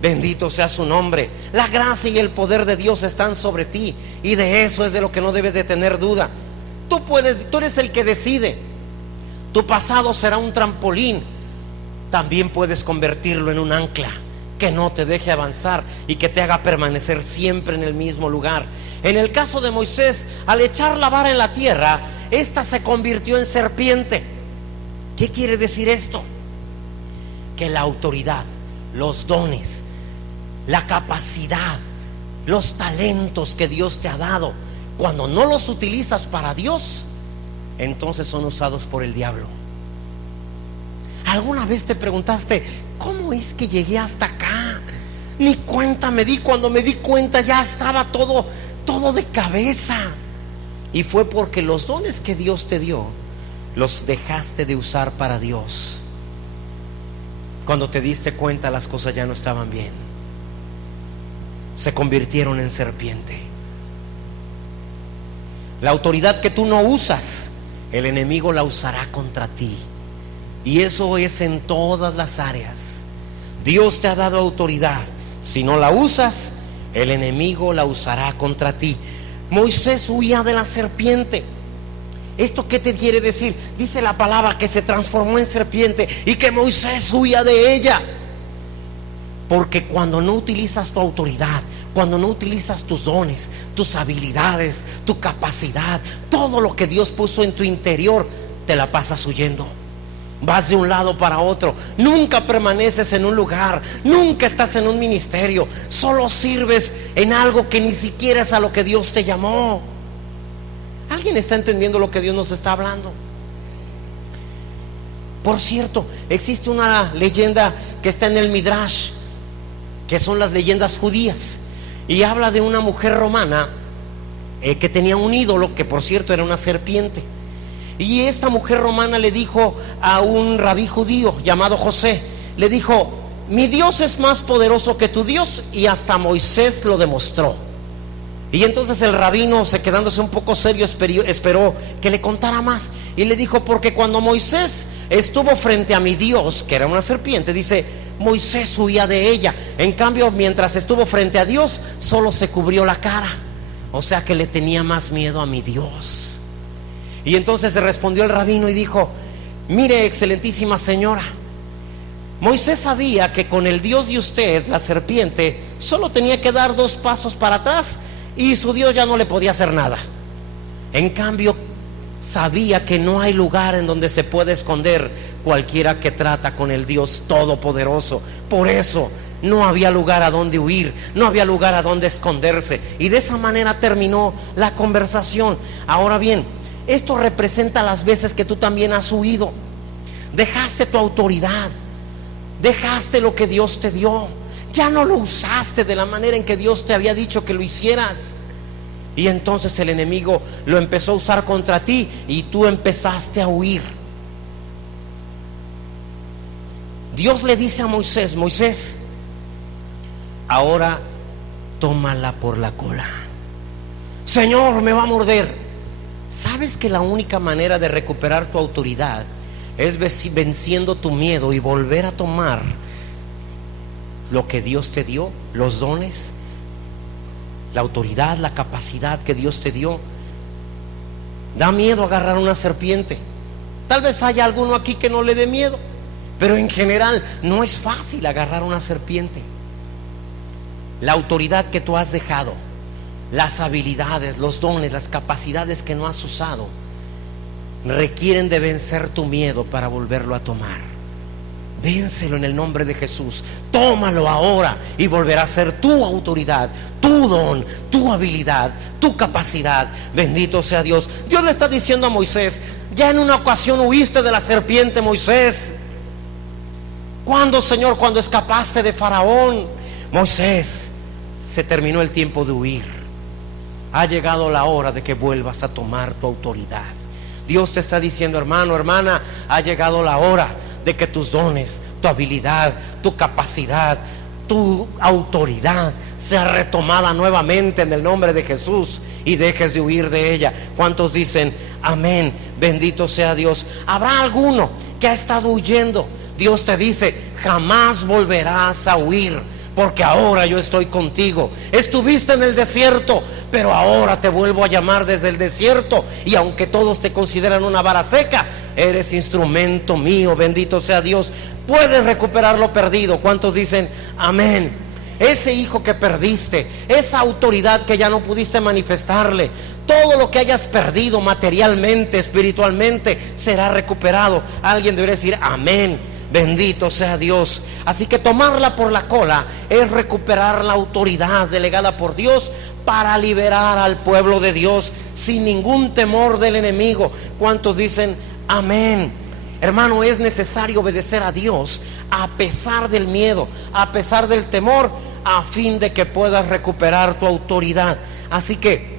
Bendito sea su nombre. La gracia y el poder de Dios están sobre ti, y de eso es de lo que no debes de tener duda. Tú eres el que decide. Tu pasado será un trampolín. También puedes convertirlo en un ancla que no te deje avanzar y que te haga permanecer siempre en el mismo lugar. En el caso de Moisés, al echar la vara en la tierra, esta se convirtió en serpiente. ¿Qué quiere decir esto? Que la autoridad, los dones, la capacidad, los talentos que Dios te ha dado, cuando no los utilizas para Dios, entonces son usados por el diablo. ¿Alguna vez te preguntaste: cómo es que llegué hasta acá? Ni cuenta me di. Cuando me di cuenta ya estaba todo de cabeza. Y fue porque los dones que Dios te dio los dejaste de usar para Dios. Cuando te diste cuenta, las cosas ya no estaban bien, se convirtieron en serpiente. La autoridad que tú no usas, el enemigo la usará contra ti. Y eso es en todas las áreas. Dios te ha dado autoridad. Si no la usas, el enemigo la usará contra ti. Moisés huía de la serpiente. ¿Esto qué te quiere decir? Dice la palabra que se transformó en serpiente y que Moisés huía de ella. Porque cuando no utilizas tu autoridad, cuando no utilizas tus dones, tus habilidades, tu capacidad, todo lo que Dios puso en tu interior, te la pasas huyendo. Vas de un lado para otro, nunca permaneces en un lugar, nunca estás en un ministerio, solo sirves en algo que ni siquiera es a lo que Dios te llamó. ¿Alguien está entendiendo lo que Dios nos está hablando? Por cierto, existe una leyenda que está en el Midrash, que son las leyendas judías, y habla de una mujer romana que tenía un ídolo, que por cierto era una serpiente. Y esta mujer romana le dijo a un rabí judío llamado José, le dijo: mi Dios es más poderoso que tu Dios, y hasta Moisés lo demostró. Y entonces el rabino, se quedándose un poco serio, esperó que le contara más, y le dijo: porque cuando Moisés estuvo frente a mi Dios, que era una serpiente, dice, Moisés huía de ella. En cambio, mientras estuvo frente a Dios, solo se cubrió la cara. O sea que le tenía más miedo a mi Dios. Y entonces se respondió el rabino y dijo: mire, excelentísima señora, Moisés sabía que con el Dios de usted, la serpiente, solo tenía que dar 2 pasos para atrás y su Dios ya no le podía hacer nada. En cambio, sabía que no hay lugar en donde se puede esconder cualquiera que trata con el Dios Todopoderoso. Por eso no había lugar a donde huir, no había lugar a donde esconderse. Y de esa manera terminó la conversación. Ahora bien, esto representa las veces que tú también has huido. Dejaste tu autoridad, dejaste lo que Dios te dio, ya no lo usaste de la manera en que Dios te había dicho que lo hicieras. Y entonces el enemigo lo empezó a usar contra ti y tú empezaste a huir. Dios le dice a Moisés: Moisés, ahora tómala por la cola. Señor, me va a morder. ¿Sabes que la única manera de recuperar tu autoridad es venciendo tu miedo y volver a tomar lo que Dios te dio, los dones, la autoridad, la capacidad que Dios te dio? Da miedo agarrar una serpiente. Tal vez haya alguno aquí que no le dé miedo, pero en general no es fácil agarrar una serpiente. La autoridad que tú has dejado, las habilidades, los dones, las capacidades que no has usado, requieren de vencer tu miedo para volverlo a tomar. Vénselo en el nombre de Jesús. Tómalo ahora y volverá a ser tu autoridad, tu don, tu habilidad, tu capacidad. Bendito sea Dios. Dios le está diciendo a Moisés: ya en una ocasión huiste de la serpiente, Moisés. ¿Cuándo, Señor? Cuando escapaste de Faraón. Moisés, se terminó el tiempo de huir. Ha llegado la hora de que vuelvas a tomar tu autoridad. Dios te está diciendo: hermano, hermana, ha llegado la hora de que tus dones, tu habilidad, tu capacidad, tu autoridad sea retomada nuevamente en el nombre de Jesús y dejes de huir de ella. ¿Cuántos dicen amén? Bendito sea Dios. ¿Habrá alguno que ha estado huyendo? Dios te dice: jamás volverás a huir, porque ahora yo estoy contigo. Estuviste en el desierto, pero ahora te vuelvo a llamar desde el desierto. Y aunque todos te consideran una vara seca, eres instrumento mío. Bendito sea Dios. Puedes recuperar lo perdido. ¿Cuántos dicen amén? Ese hijo que perdiste, esa autoridad que ya no pudiste manifestarle, todo lo que hayas perdido materialmente, espiritualmente, será recuperado. Alguien debería decir amén. Bendito sea Dios. Así que tomarla por la cola es recuperar la autoridad delegada por Dios para liberar al pueblo de Dios sin ningún temor del enemigo. ¿Cuántos dicen amén? Hermano, es necesario obedecer a Dios a pesar del miedo, a pesar del temor, a fin de que puedas recuperar tu autoridad. Así que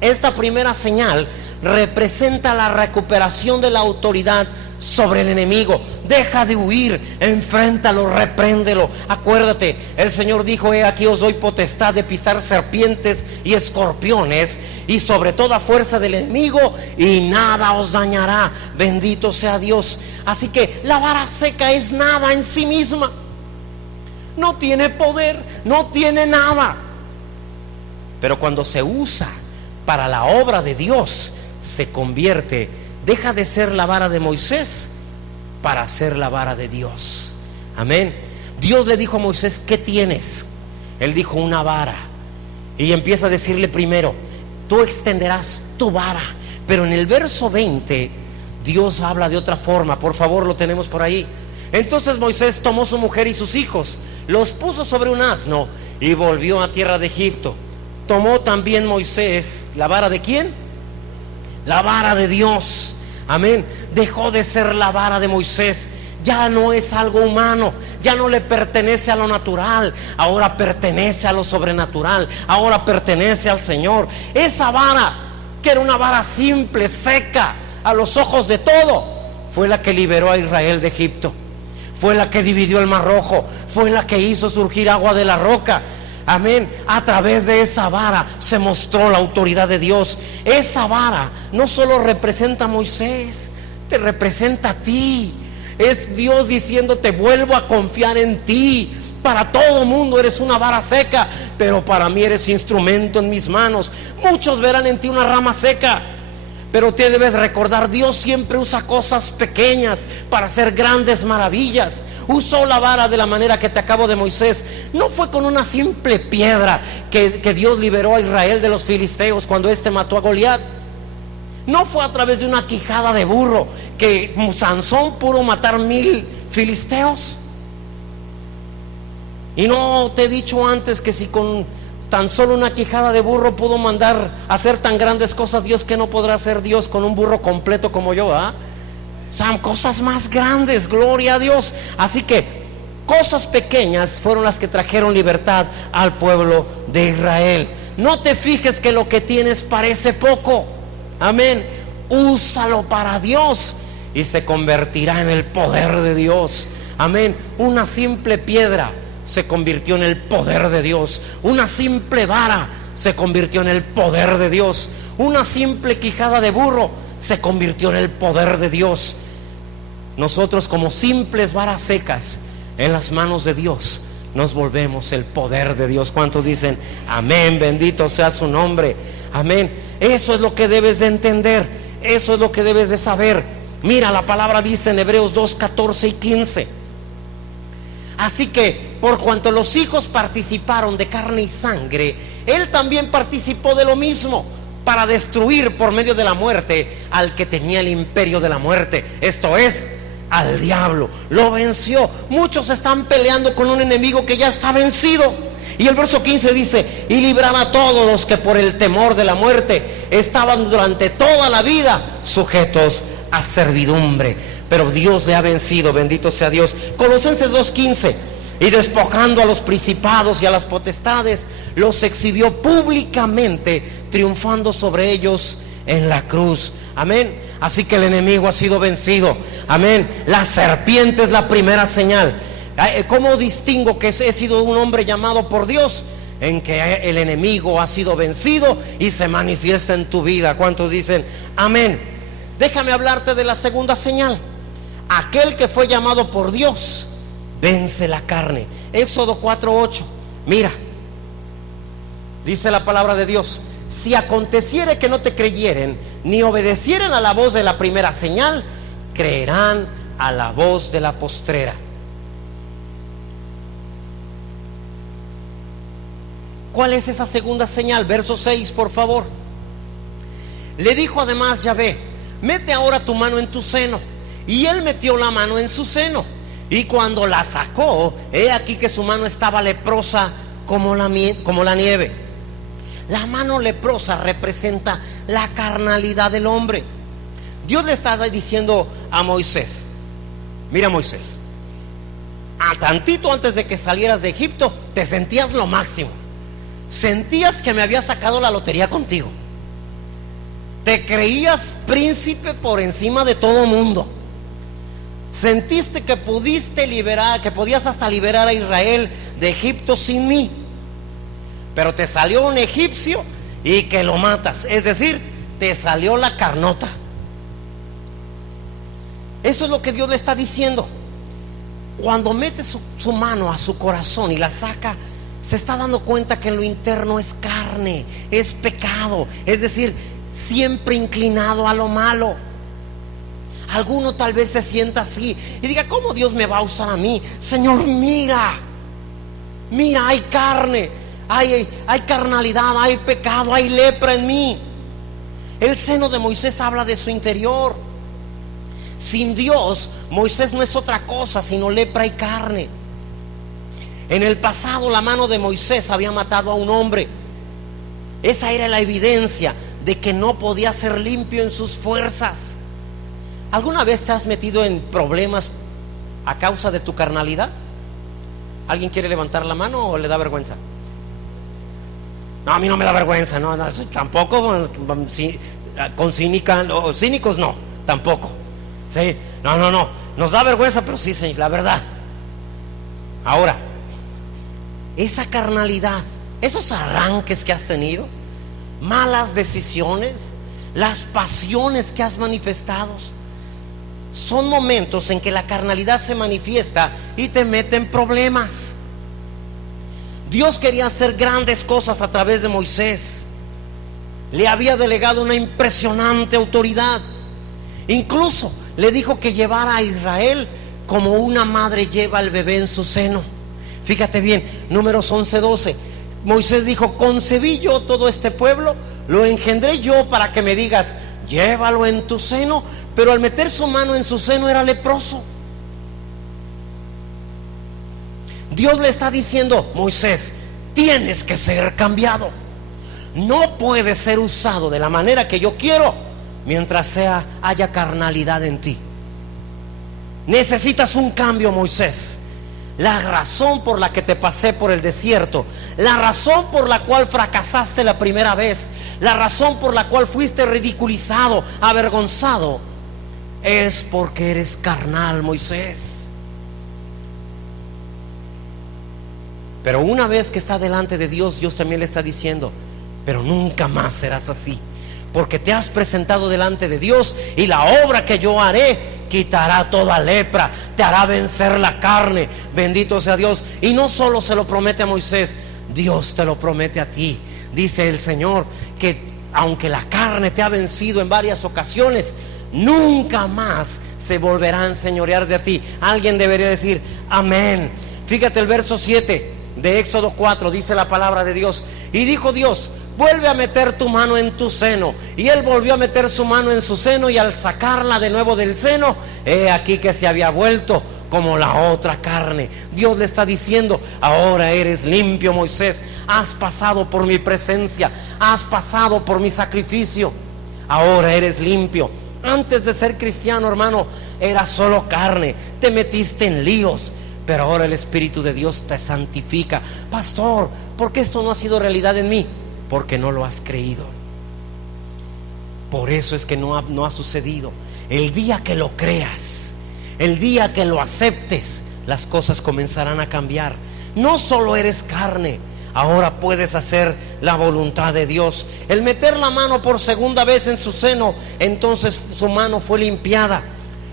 esta primera señal representa la recuperación de la autoridad sobre el enemigo. Deja de huir, enfréntalo, repréndelo. Acuérdate, el Señor dijo: he aquí os doy potestad de pisar serpientes y escorpiones y sobre toda fuerza del enemigo, y nada os dañará. Bendito sea Dios. Así que la vara seca es nada en sí misma. No tiene poder, no tiene nada. Pero cuando se usa para la obra de Dios se convierte, deja de ser la vara de Moisés para ser la vara de Dios. Amén. Dios le dijo a Moisés: ¿qué tienes? Él dijo: una vara. Y empieza a decirle primero: tú extenderás tu vara. Pero en el verso 20 Dios habla de otra forma. Por favor, lo tenemos por ahí. Entonces Moisés tomó su mujer y sus hijos, los puso sobre un asno y volvió a tierra de Egipto. Tomó también Moisés la vara de ¿quién? La vara de Dios. Amén. Dejó de ser la vara de Moisés. Ya no es algo humano, ya no le pertenece a lo natural, ahora pertenece a lo sobrenatural, ahora pertenece al Señor. Esa vara, que era una vara simple, seca a los ojos de todo, fue la que liberó a Israel de Egipto, fue la que dividió el Mar Rojo, fue la que hizo surgir agua de la roca. Amén. A través de esa vara se mostró la autoridad de Dios. Esa vara no solo representa a Moisés, te representa a ti. Es Dios diciéndote: vuelvo a confiar en ti. Para todo mundo eres una vara seca, pero para mí eres instrumento en mis manos. Muchos verán en ti una rama seca, pero te debes recordar: Dios siempre usa cosas pequeñas para hacer grandes maravillas. Usó la vara de la manera que te acabo de Moisés. No fue con una simple piedra que Dios liberó a Israel de los filisteos cuando éste mató a Goliat. No fue a través de una quijada de burro que Sansón pudo matar 1000 filisteos. Y no te he dicho antes que si con tan solo una quijada de burro pudo mandar a hacer tan grandes cosas Dios, que no podrá hacer Dios con un burro completo como yo, O sea, cosas más grandes, gloria a Dios. Así que cosas pequeñas fueron las que trajeron libertad al pueblo de Israel. No te fijes que lo que tienes parece poco. Amén. Úsalo para Dios y se convertirá en el poder de Dios. Amén. Una simple piedra se convirtió en el poder de Dios. Una simple vara se convirtió en el poder de Dios. Una simple quijada de burro se convirtió en el poder de Dios. Nosotros, como simples varas secas en las manos de Dios, nos volvemos el poder de Dios. ¿Cuántos dicen amén? Bendito sea su nombre. Amén. Eso es lo que debes de entender, eso es lo que debes de saber. Mira, la palabra dice en Hebreos 2, 14 y 15: así que por cuanto los hijos participaron de carne y sangre, él también participó de lo mismo, para destruir por medio de la muerte al que tenía el imperio de la muerte, esto es, al diablo. Lo venció. Muchos están peleando con un enemigo que ya está vencido. Y el verso 15 dice: y librará a todos los que por el temor de la muerte estaban durante toda la vida sujetos a servidumbre. Pero Dios le ha vencido, bendito sea Dios. Colosenses 2:15: y despojando a los principados y a las potestades, los exhibió públicamente, triunfando sobre ellos en la cruz. Amén. Así que el enemigo ha sido vencido. Amén. La serpiente es la primera señal. ¿Cómo distingo que he sido un hombre llamado por Dios? En que el enemigo ha sido vencido y se manifiesta en tu vida. ¿Cuántos dicen amén? Déjame hablarte de la segunda señal. Aquel que fue llamado por Dios vence la carne. Éxodo 4:8. Mira, dice la palabra de Dios: si aconteciere que no te creyeren ni obedecieren a la voz de la primera señal, creerán a la voz de la postrera. ¿Cuál es esa segunda señal? Verso 6, por favor. Le dijo además Yahvé: mete ahora tu mano en tu seno. Y él metió la mano en su seno, y cuando la sacó, he aquí que su mano estaba leprosa como la nieve. La mano leprosa representa la carnalidad del hombre. Dios le estaba diciendo a Moisés: mira, Moisés, a tantito antes de que salieras de Egipto te sentías lo máximo. Sentías que me había sacado la lotería contigo. Te creías príncipe por encima de todo mundo. Sentiste que pudiste liberar, que podías hasta liberar a Israel de Egipto sin mí. Pero te salió un egipcio y que lo matas. Es decir, te salió la carnota. Eso es lo que Dios le está diciendo. Cuando mete su mano a su corazón y la saca, se está dando cuenta que en lo interno es carne, es pecado, es decir, siempre inclinado a lo malo. Alguno tal vez se sienta así y diga: ¿cómo Dios me va a usar a mí? Señor, mira, hay carne, hay carnalidad, hay pecado, hay lepra en mí. El seno de Moisés habla de su interior. Sin Dios, Moisés no es otra cosa sino lepra y carne. En el pasado, la mano de Moisés había matado a un hombre. Esa era la evidencia de que no podía ser limpio en sus fuerzas. ¿Alguna vez te has metido en problemas a causa de tu carnalidad? ¿Alguien quiere levantar la mano o le da vergüenza? No, a mí no me da vergüenza, no, tampoco con cínicos no, tampoco. Sí, no, nos da vergüenza, pero sí, Señor, la verdad. Ahora, esa carnalidad, esos arranques que has tenido, malas decisiones, las pasiones que has manifestado, son momentos en que la carnalidad se manifiesta y te mete en problemas. Dios quería hacer grandes cosas a través de Moisés. Le había delegado una impresionante autoridad. Incluso le dijo que llevara a Israel como una madre lleva al bebé en su seno. Fíjate bien, Números 11:12. Moisés dijo: concebí yo todo este pueblo, lo engendré yo para que me digas: llévalo en tu seno. Pero al meter su mano en su seno era leproso. Dios le está diciendo: Moisés, tienes que ser cambiado. No puedes ser usado de la manera que yo quiero mientras haya carnalidad en ti. Necesitas un cambio, Moisés. La razón por la que te pasé por el desierto, la razón por la cual fracasaste la primera vez, la razón por la cual fuiste ridiculizado, avergonzado, es porque eres carnal, Moisés. Pero una vez que está delante de Dios, Dios también le está diciendo: pero nunca más serás así, porque te has presentado delante de Dios, y la obra que yo haré quitará toda lepra, te hará vencer la carne. Bendito sea Dios. Y no solo se lo promete a Moisés, Dios te lo promete a ti. Dice el Señor que aunque la carne te ha vencido en varias ocasiones, nunca más se volverá a enseñorear de ti. Alguien debería decir amén. Fíjate el verso 7 de Éxodo 4, dice la palabra de Dios: y dijo Dios: vuelve a meter tu mano en tu seno. Y él volvió a meter su mano en su seno, y al sacarla de nuevo del seno, he aquí que se había vuelto como la otra carne. Dios le está diciendo: ahora eres limpio, Moisés. Has pasado por mi presencia, has pasado por mi sacrificio, ahora eres limpio. Antes de ser cristiano, hermano, eras solo carne, te metiste en líos, pero ahora el Espíritu de Dios te santifica. Pastor, ¿por qué esto no ha sido realidad en mí? Porque no lo has creído. Por eso es que no ha sucedido. El día que lo creas, el día que lo aceptes, las cosas comenzarán a cambiar. No solo eres carne, ahora puedes hacer la voluntad de Dios. El meter la mano por segunda vez en su seno, entonces su mano fue limpiada.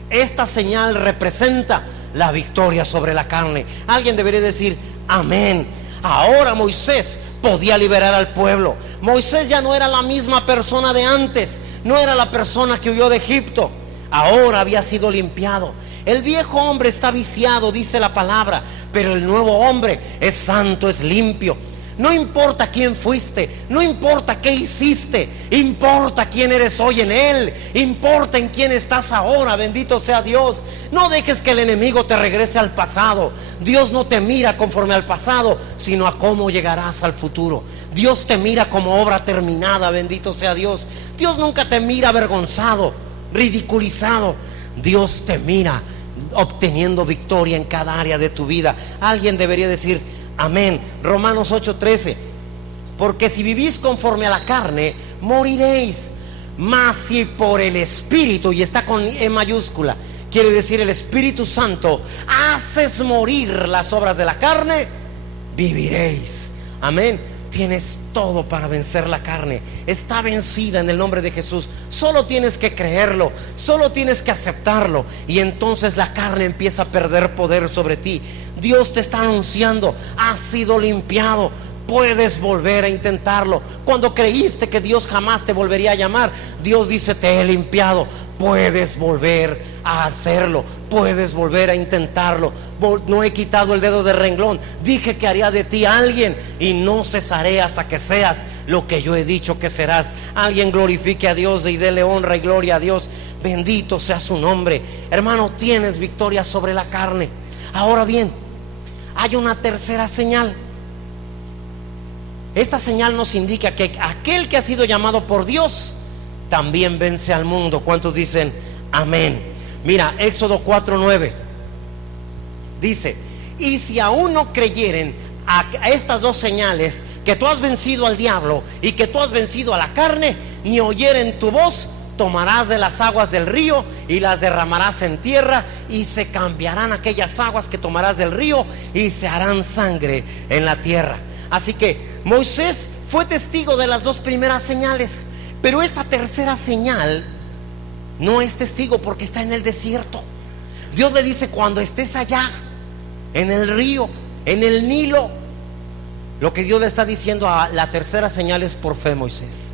Esta señal representa la victoria sobre la carne. Alguien debería decir amén. Ahora Moisés podía liberar al pueblo. Moisés ya no era la misma persona de antes, no era la persona que huyó de Egipto. Ahora había sido limpiado. El viejo hombre está viciado, dice la palabra, pero el nuevo hombre es santo, es limpio. No importa quién fuiste, no importa qué hiciste, importa quién eres hoy en Él, importa en quién estás ahora. Bendito sea Dios. No dejes que el enemigo te regrese al pasado. Dios no te mira conforme al pasado, sino a cómo llegarás al futuro. Dios te mira como obra terminada. Bendito sea Dios. Dios nunca te mira avergonzado, ridiculizado. Dios te mira obteniendo victoria en cada área de tu vida. Alguien debería decir amén. Romanos 8:13: porque si vivís conforme a la carne, moriréis. Mas si por el Espíritu, y está con E mayúscula, quiere decir el Espíritu Santo, haces morir las obras de la carne, viviréis. Amén. tienes todo para vencer la carne. Está vencida en el nombre de Jesús. Solo tienes que creerlo, solo tienes que aceptarlo, y entonces la carne empieza a perder poder sobre ti. Dios te está anunciando: has sido limpiado, puedes volver a intentarlo. Cuando creíste que Dios jamás te volvería a llamar, Dios dice: te he limpiado, puedes volver a hacerlo, puedes volver a intentarlo. No he quitado el dedo del renglón. Dije que haría de ti alguien, y no cesaré hasta que seas lo que yo he dicho que serás. Alguien glorifique a Dios y dele honra y gloria a Dios. Bendito sea su nombre. Hermano, tienes victoria sobre la carne. Ahora bien, hay una tercera señal. Esta señal nos indica que aquel que ha sido llamado por Dios también vence al mundo. ¿Cuántos dicen amén? Mira, Éxodo 4:9 dice: y si aún no creyeren a estas dos señales, que tú has vencido al diablo y que tú has vencido a la carne, ni oyeren tu voz, tomarás de las aguas del río y las derramarás en tierra, y se cambiarán aquellas aguas que tomarás del río y se harán sangre en la tierra. Así que Moisés fue testigo de las dos primeras señales, pero esta tercera señal no es testigo porque está en el desierto. Dios le dice: cuando estés allá en el río, en el Nilo, lo que Dios le está diciendo a la tercera señal es por fe, Moisés.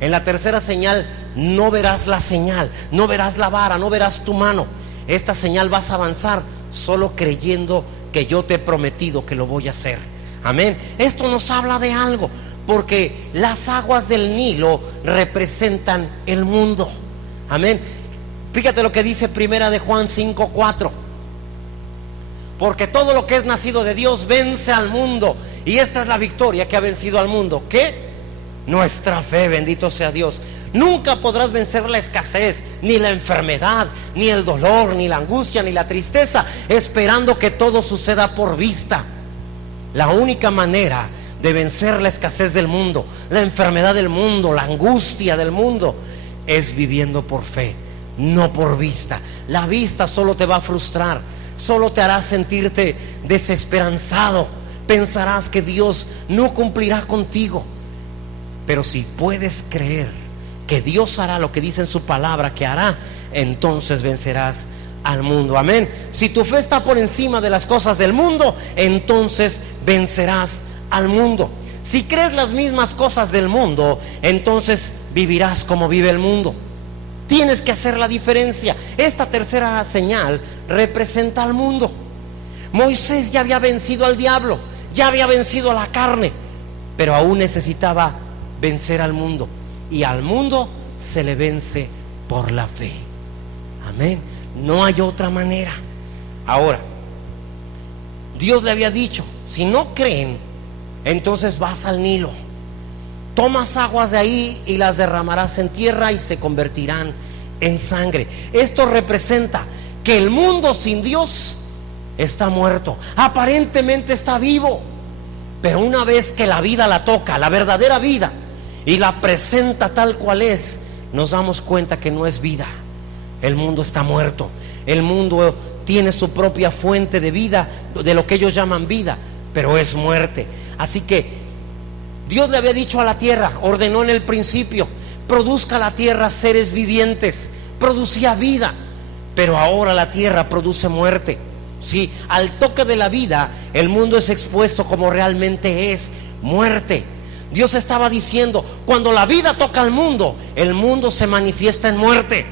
En la tercera señal no verás la señal, no verás la vara, no verás tu mano. Esta señal vas a avanzar solo creyendo que yo te he prometido que lo voy a hacer. Amén. Esto nos habla de algo, porque las aguas del Nilo representan el mundo. Amén. Fíjate lo que dice Primera de Juan 5:4: porque todo lo que es nacido de Dios vence al mundo, y esta es la victoria que ha vencido al mundo. ¿Qué? Nuestra fe. Bendito sea Dios. Nunca podrás vencer la escasez, ni la enfermedad, ni el dolor, ni la angustia, ni la tristeza, esperando que todo suceda por vista. La única manera de vencer la escasez del mundo, la enfermedad del mundo, la angustia del mundo, es viviendo por fe, no por vista. La vista solo te va a frustrar, solo te hará sentirte desesperanzado. Pensarás que Dios no cumplirá contigo. Pero si puedes creer que Dios hará lo que dice en su palabra que hará, entonces vencerás al mundo. Amén. Si tu fe está por encima de las cosas del mundo, entonces vencerás al mundo. Si crees las mismas cosas del mundo, entonces vivirás como vive el mundo. Tienes que hacer la diferencia. Esta tercera señal representa al mundo. Moisés ya había vencido al diablo, ya había vencido a la carne, pero aún necesitaba vencer al mundo, y al mundo se le vence por la fe. Amén. No hay otra manera. Ahora, Dios le había dicho: si no creen, entonces vas al Nilo, tomas aguas de ahí y las derramarás en tierra y se convertirán en sangre. Esto representa que el mundo sin Dios está muerto. Aparentemente está vivo, pero una vez que la vida la toca, la verdadera vida, y la presenta tal cual es, nos damos cuenta que no es vida. El mundo está muerto. El mundo tiene su propia fuente de vida, de lo que ellos llaman vida, pero es muerte. Así que Dios le había dicho a la tierra, ordenó en el principio: produzca la tierra seres vivientes. Producía vida, pero ahora la tierra produce muerte. Sí, al toque de la vida, el mundo es expuesto como realmente es: muerte. Dios estaba diciendo: cuando la vida toca al mundo, el mundo se manifiesta en muerte.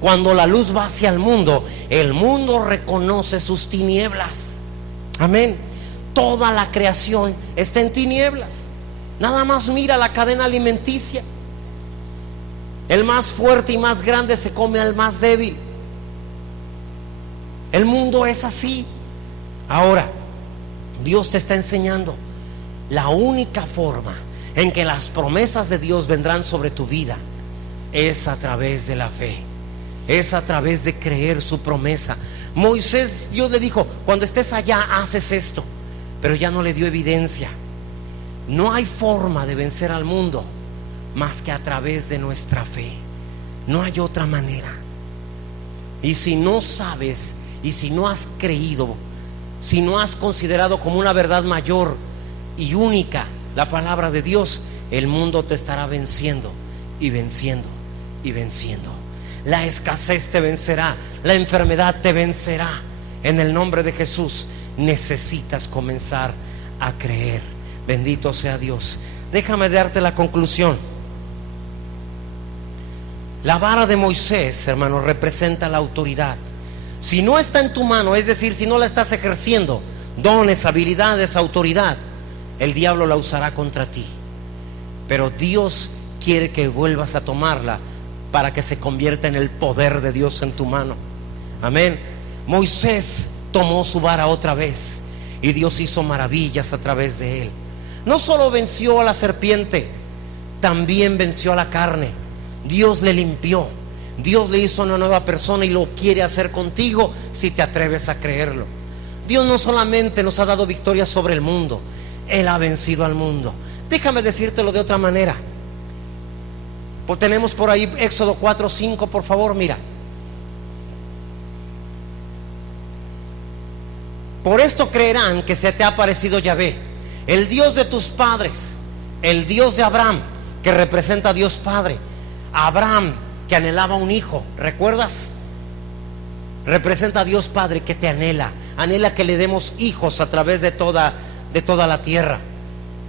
Cuando la luz va hacia el mundo reconoce sus tinieblas. Amén. Toda la creación está en tinieblas. Nada más mira la cadena alimenticia. El más fuerte y más grande se come al más débil. El mundo es así. Ahora, Dios te está enseñando la única forma en que las promesas de Dios vendrán sobre tu vida es a través de la fe, es a través de creer su promesa. Moisés, Dios le dijo: cuando estés allá haces esto, pero ya no le dio evidencia. No hay forma de vencer al mundo más que a través de nuestra fe. No hay otra manera. Y si no sabes, y si no has creído, si no has considerado como una verdad mayor y única la palabra de Dios, el mundo te estará venciendo y venciendo y venciendo. La escasez te vencerá, la enfermedad te vencerá. En el nombre de Jesús necesitas comenzar a creer. Bendito sea Dios. Déjame darte la conclusión. La vara de Moisés, hermano, representa la autoridad. Si no está en tu mano, es decir, si no la estás ejerciendo, dones, habilidades, autoridad, el diablo la usará contra ti. Pero Dios quiere que vuelvas a tomarla para que se convierta en el poder de Dios en tu mano. Amén. Moisés tomó su vara otra vez y Dios hizo maravillas a través de él. No solo venció a la serpiente, también venció a la carne. Dios le limpió, Dios le hizo una nueva persona y lo quiere hacer contigo si te atreves a creerlo. Dios no solamente nos ha dado victoria sobre el mundo, Él ha vencido al mundo. Déjame decírtelo de otra manera. Pues tenemos por ahí Éxodo 4:5, por favor, mira. Por esto creerán que se te ha aparecido Yahvé, el Dios de tus padres, el Dios de Abraham, que representa a Dios Padre. Abraham, que anhelaba un hijo, ¿recuerdas? Representa a Dios Padre que te anhela que le demos hijos a través de toda la tierra.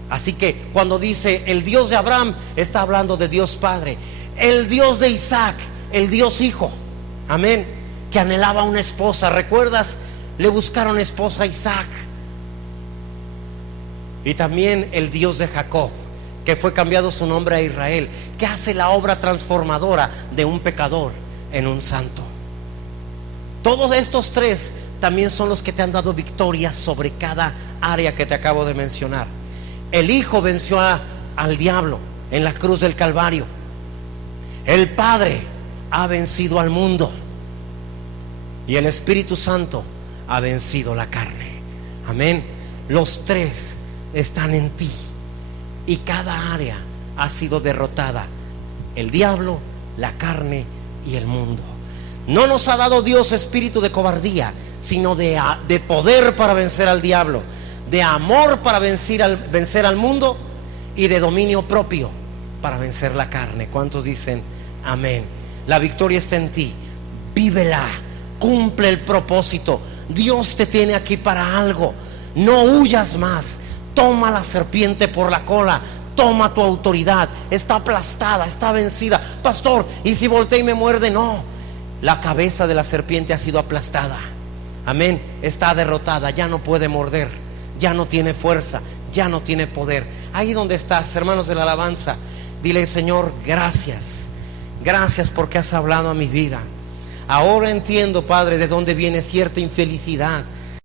Así que cuando dice el Dios de Abraham, está hablando de Dios Padre. El Dios de Isaac, el Dios Hijo, amén, que anhelaba una esposa, ¿recuerdas? Le buscaron esposa a Isaac. Y también el Dios de Jacob, que fue cambiado su nombre a Israel, que hace la obra transformadora de un pecador en un santo. Todos estos tres también son los que te han dado victoria sobre cada área que te acabo de mencionar. El Hijo venció al diablo en la cruz del Calvario. El Padre ha vencido al mundo. Y el Espíritu Santo ha vencido la carne. Amén. Los tres están en ti. Y cada área ha sido derrotada. El diablo, la carne y el mundo. No nos ha dado Dios espíritu de cobardía, sino de poder para vencer al diablo, de amor para vencer al mundo y de dominio propio para vencer la carne. ¿Cuántos dicen amén? La victoria está en ti. Vívela, cumple el propósito. Dios te tiene aquí para algo. No huyas más. Toma la serpiente por la cola. Toma tu autoridad. Está aplastada, está vencida. Pastor, ¿y si voltea y me muerde? No, la cabeza de la serpiente ha sido aplastada. Amén. Está derrotada, ya no puede morder, ya no tiene fuerza, ya no tiene poder. Ahí donde estás, hermanos de la alabanza, dile: Señor, gracias. Gracias porque has hablado a mi vida. Ahora entiendo, Padre, de dónde viene cierta infelicidad,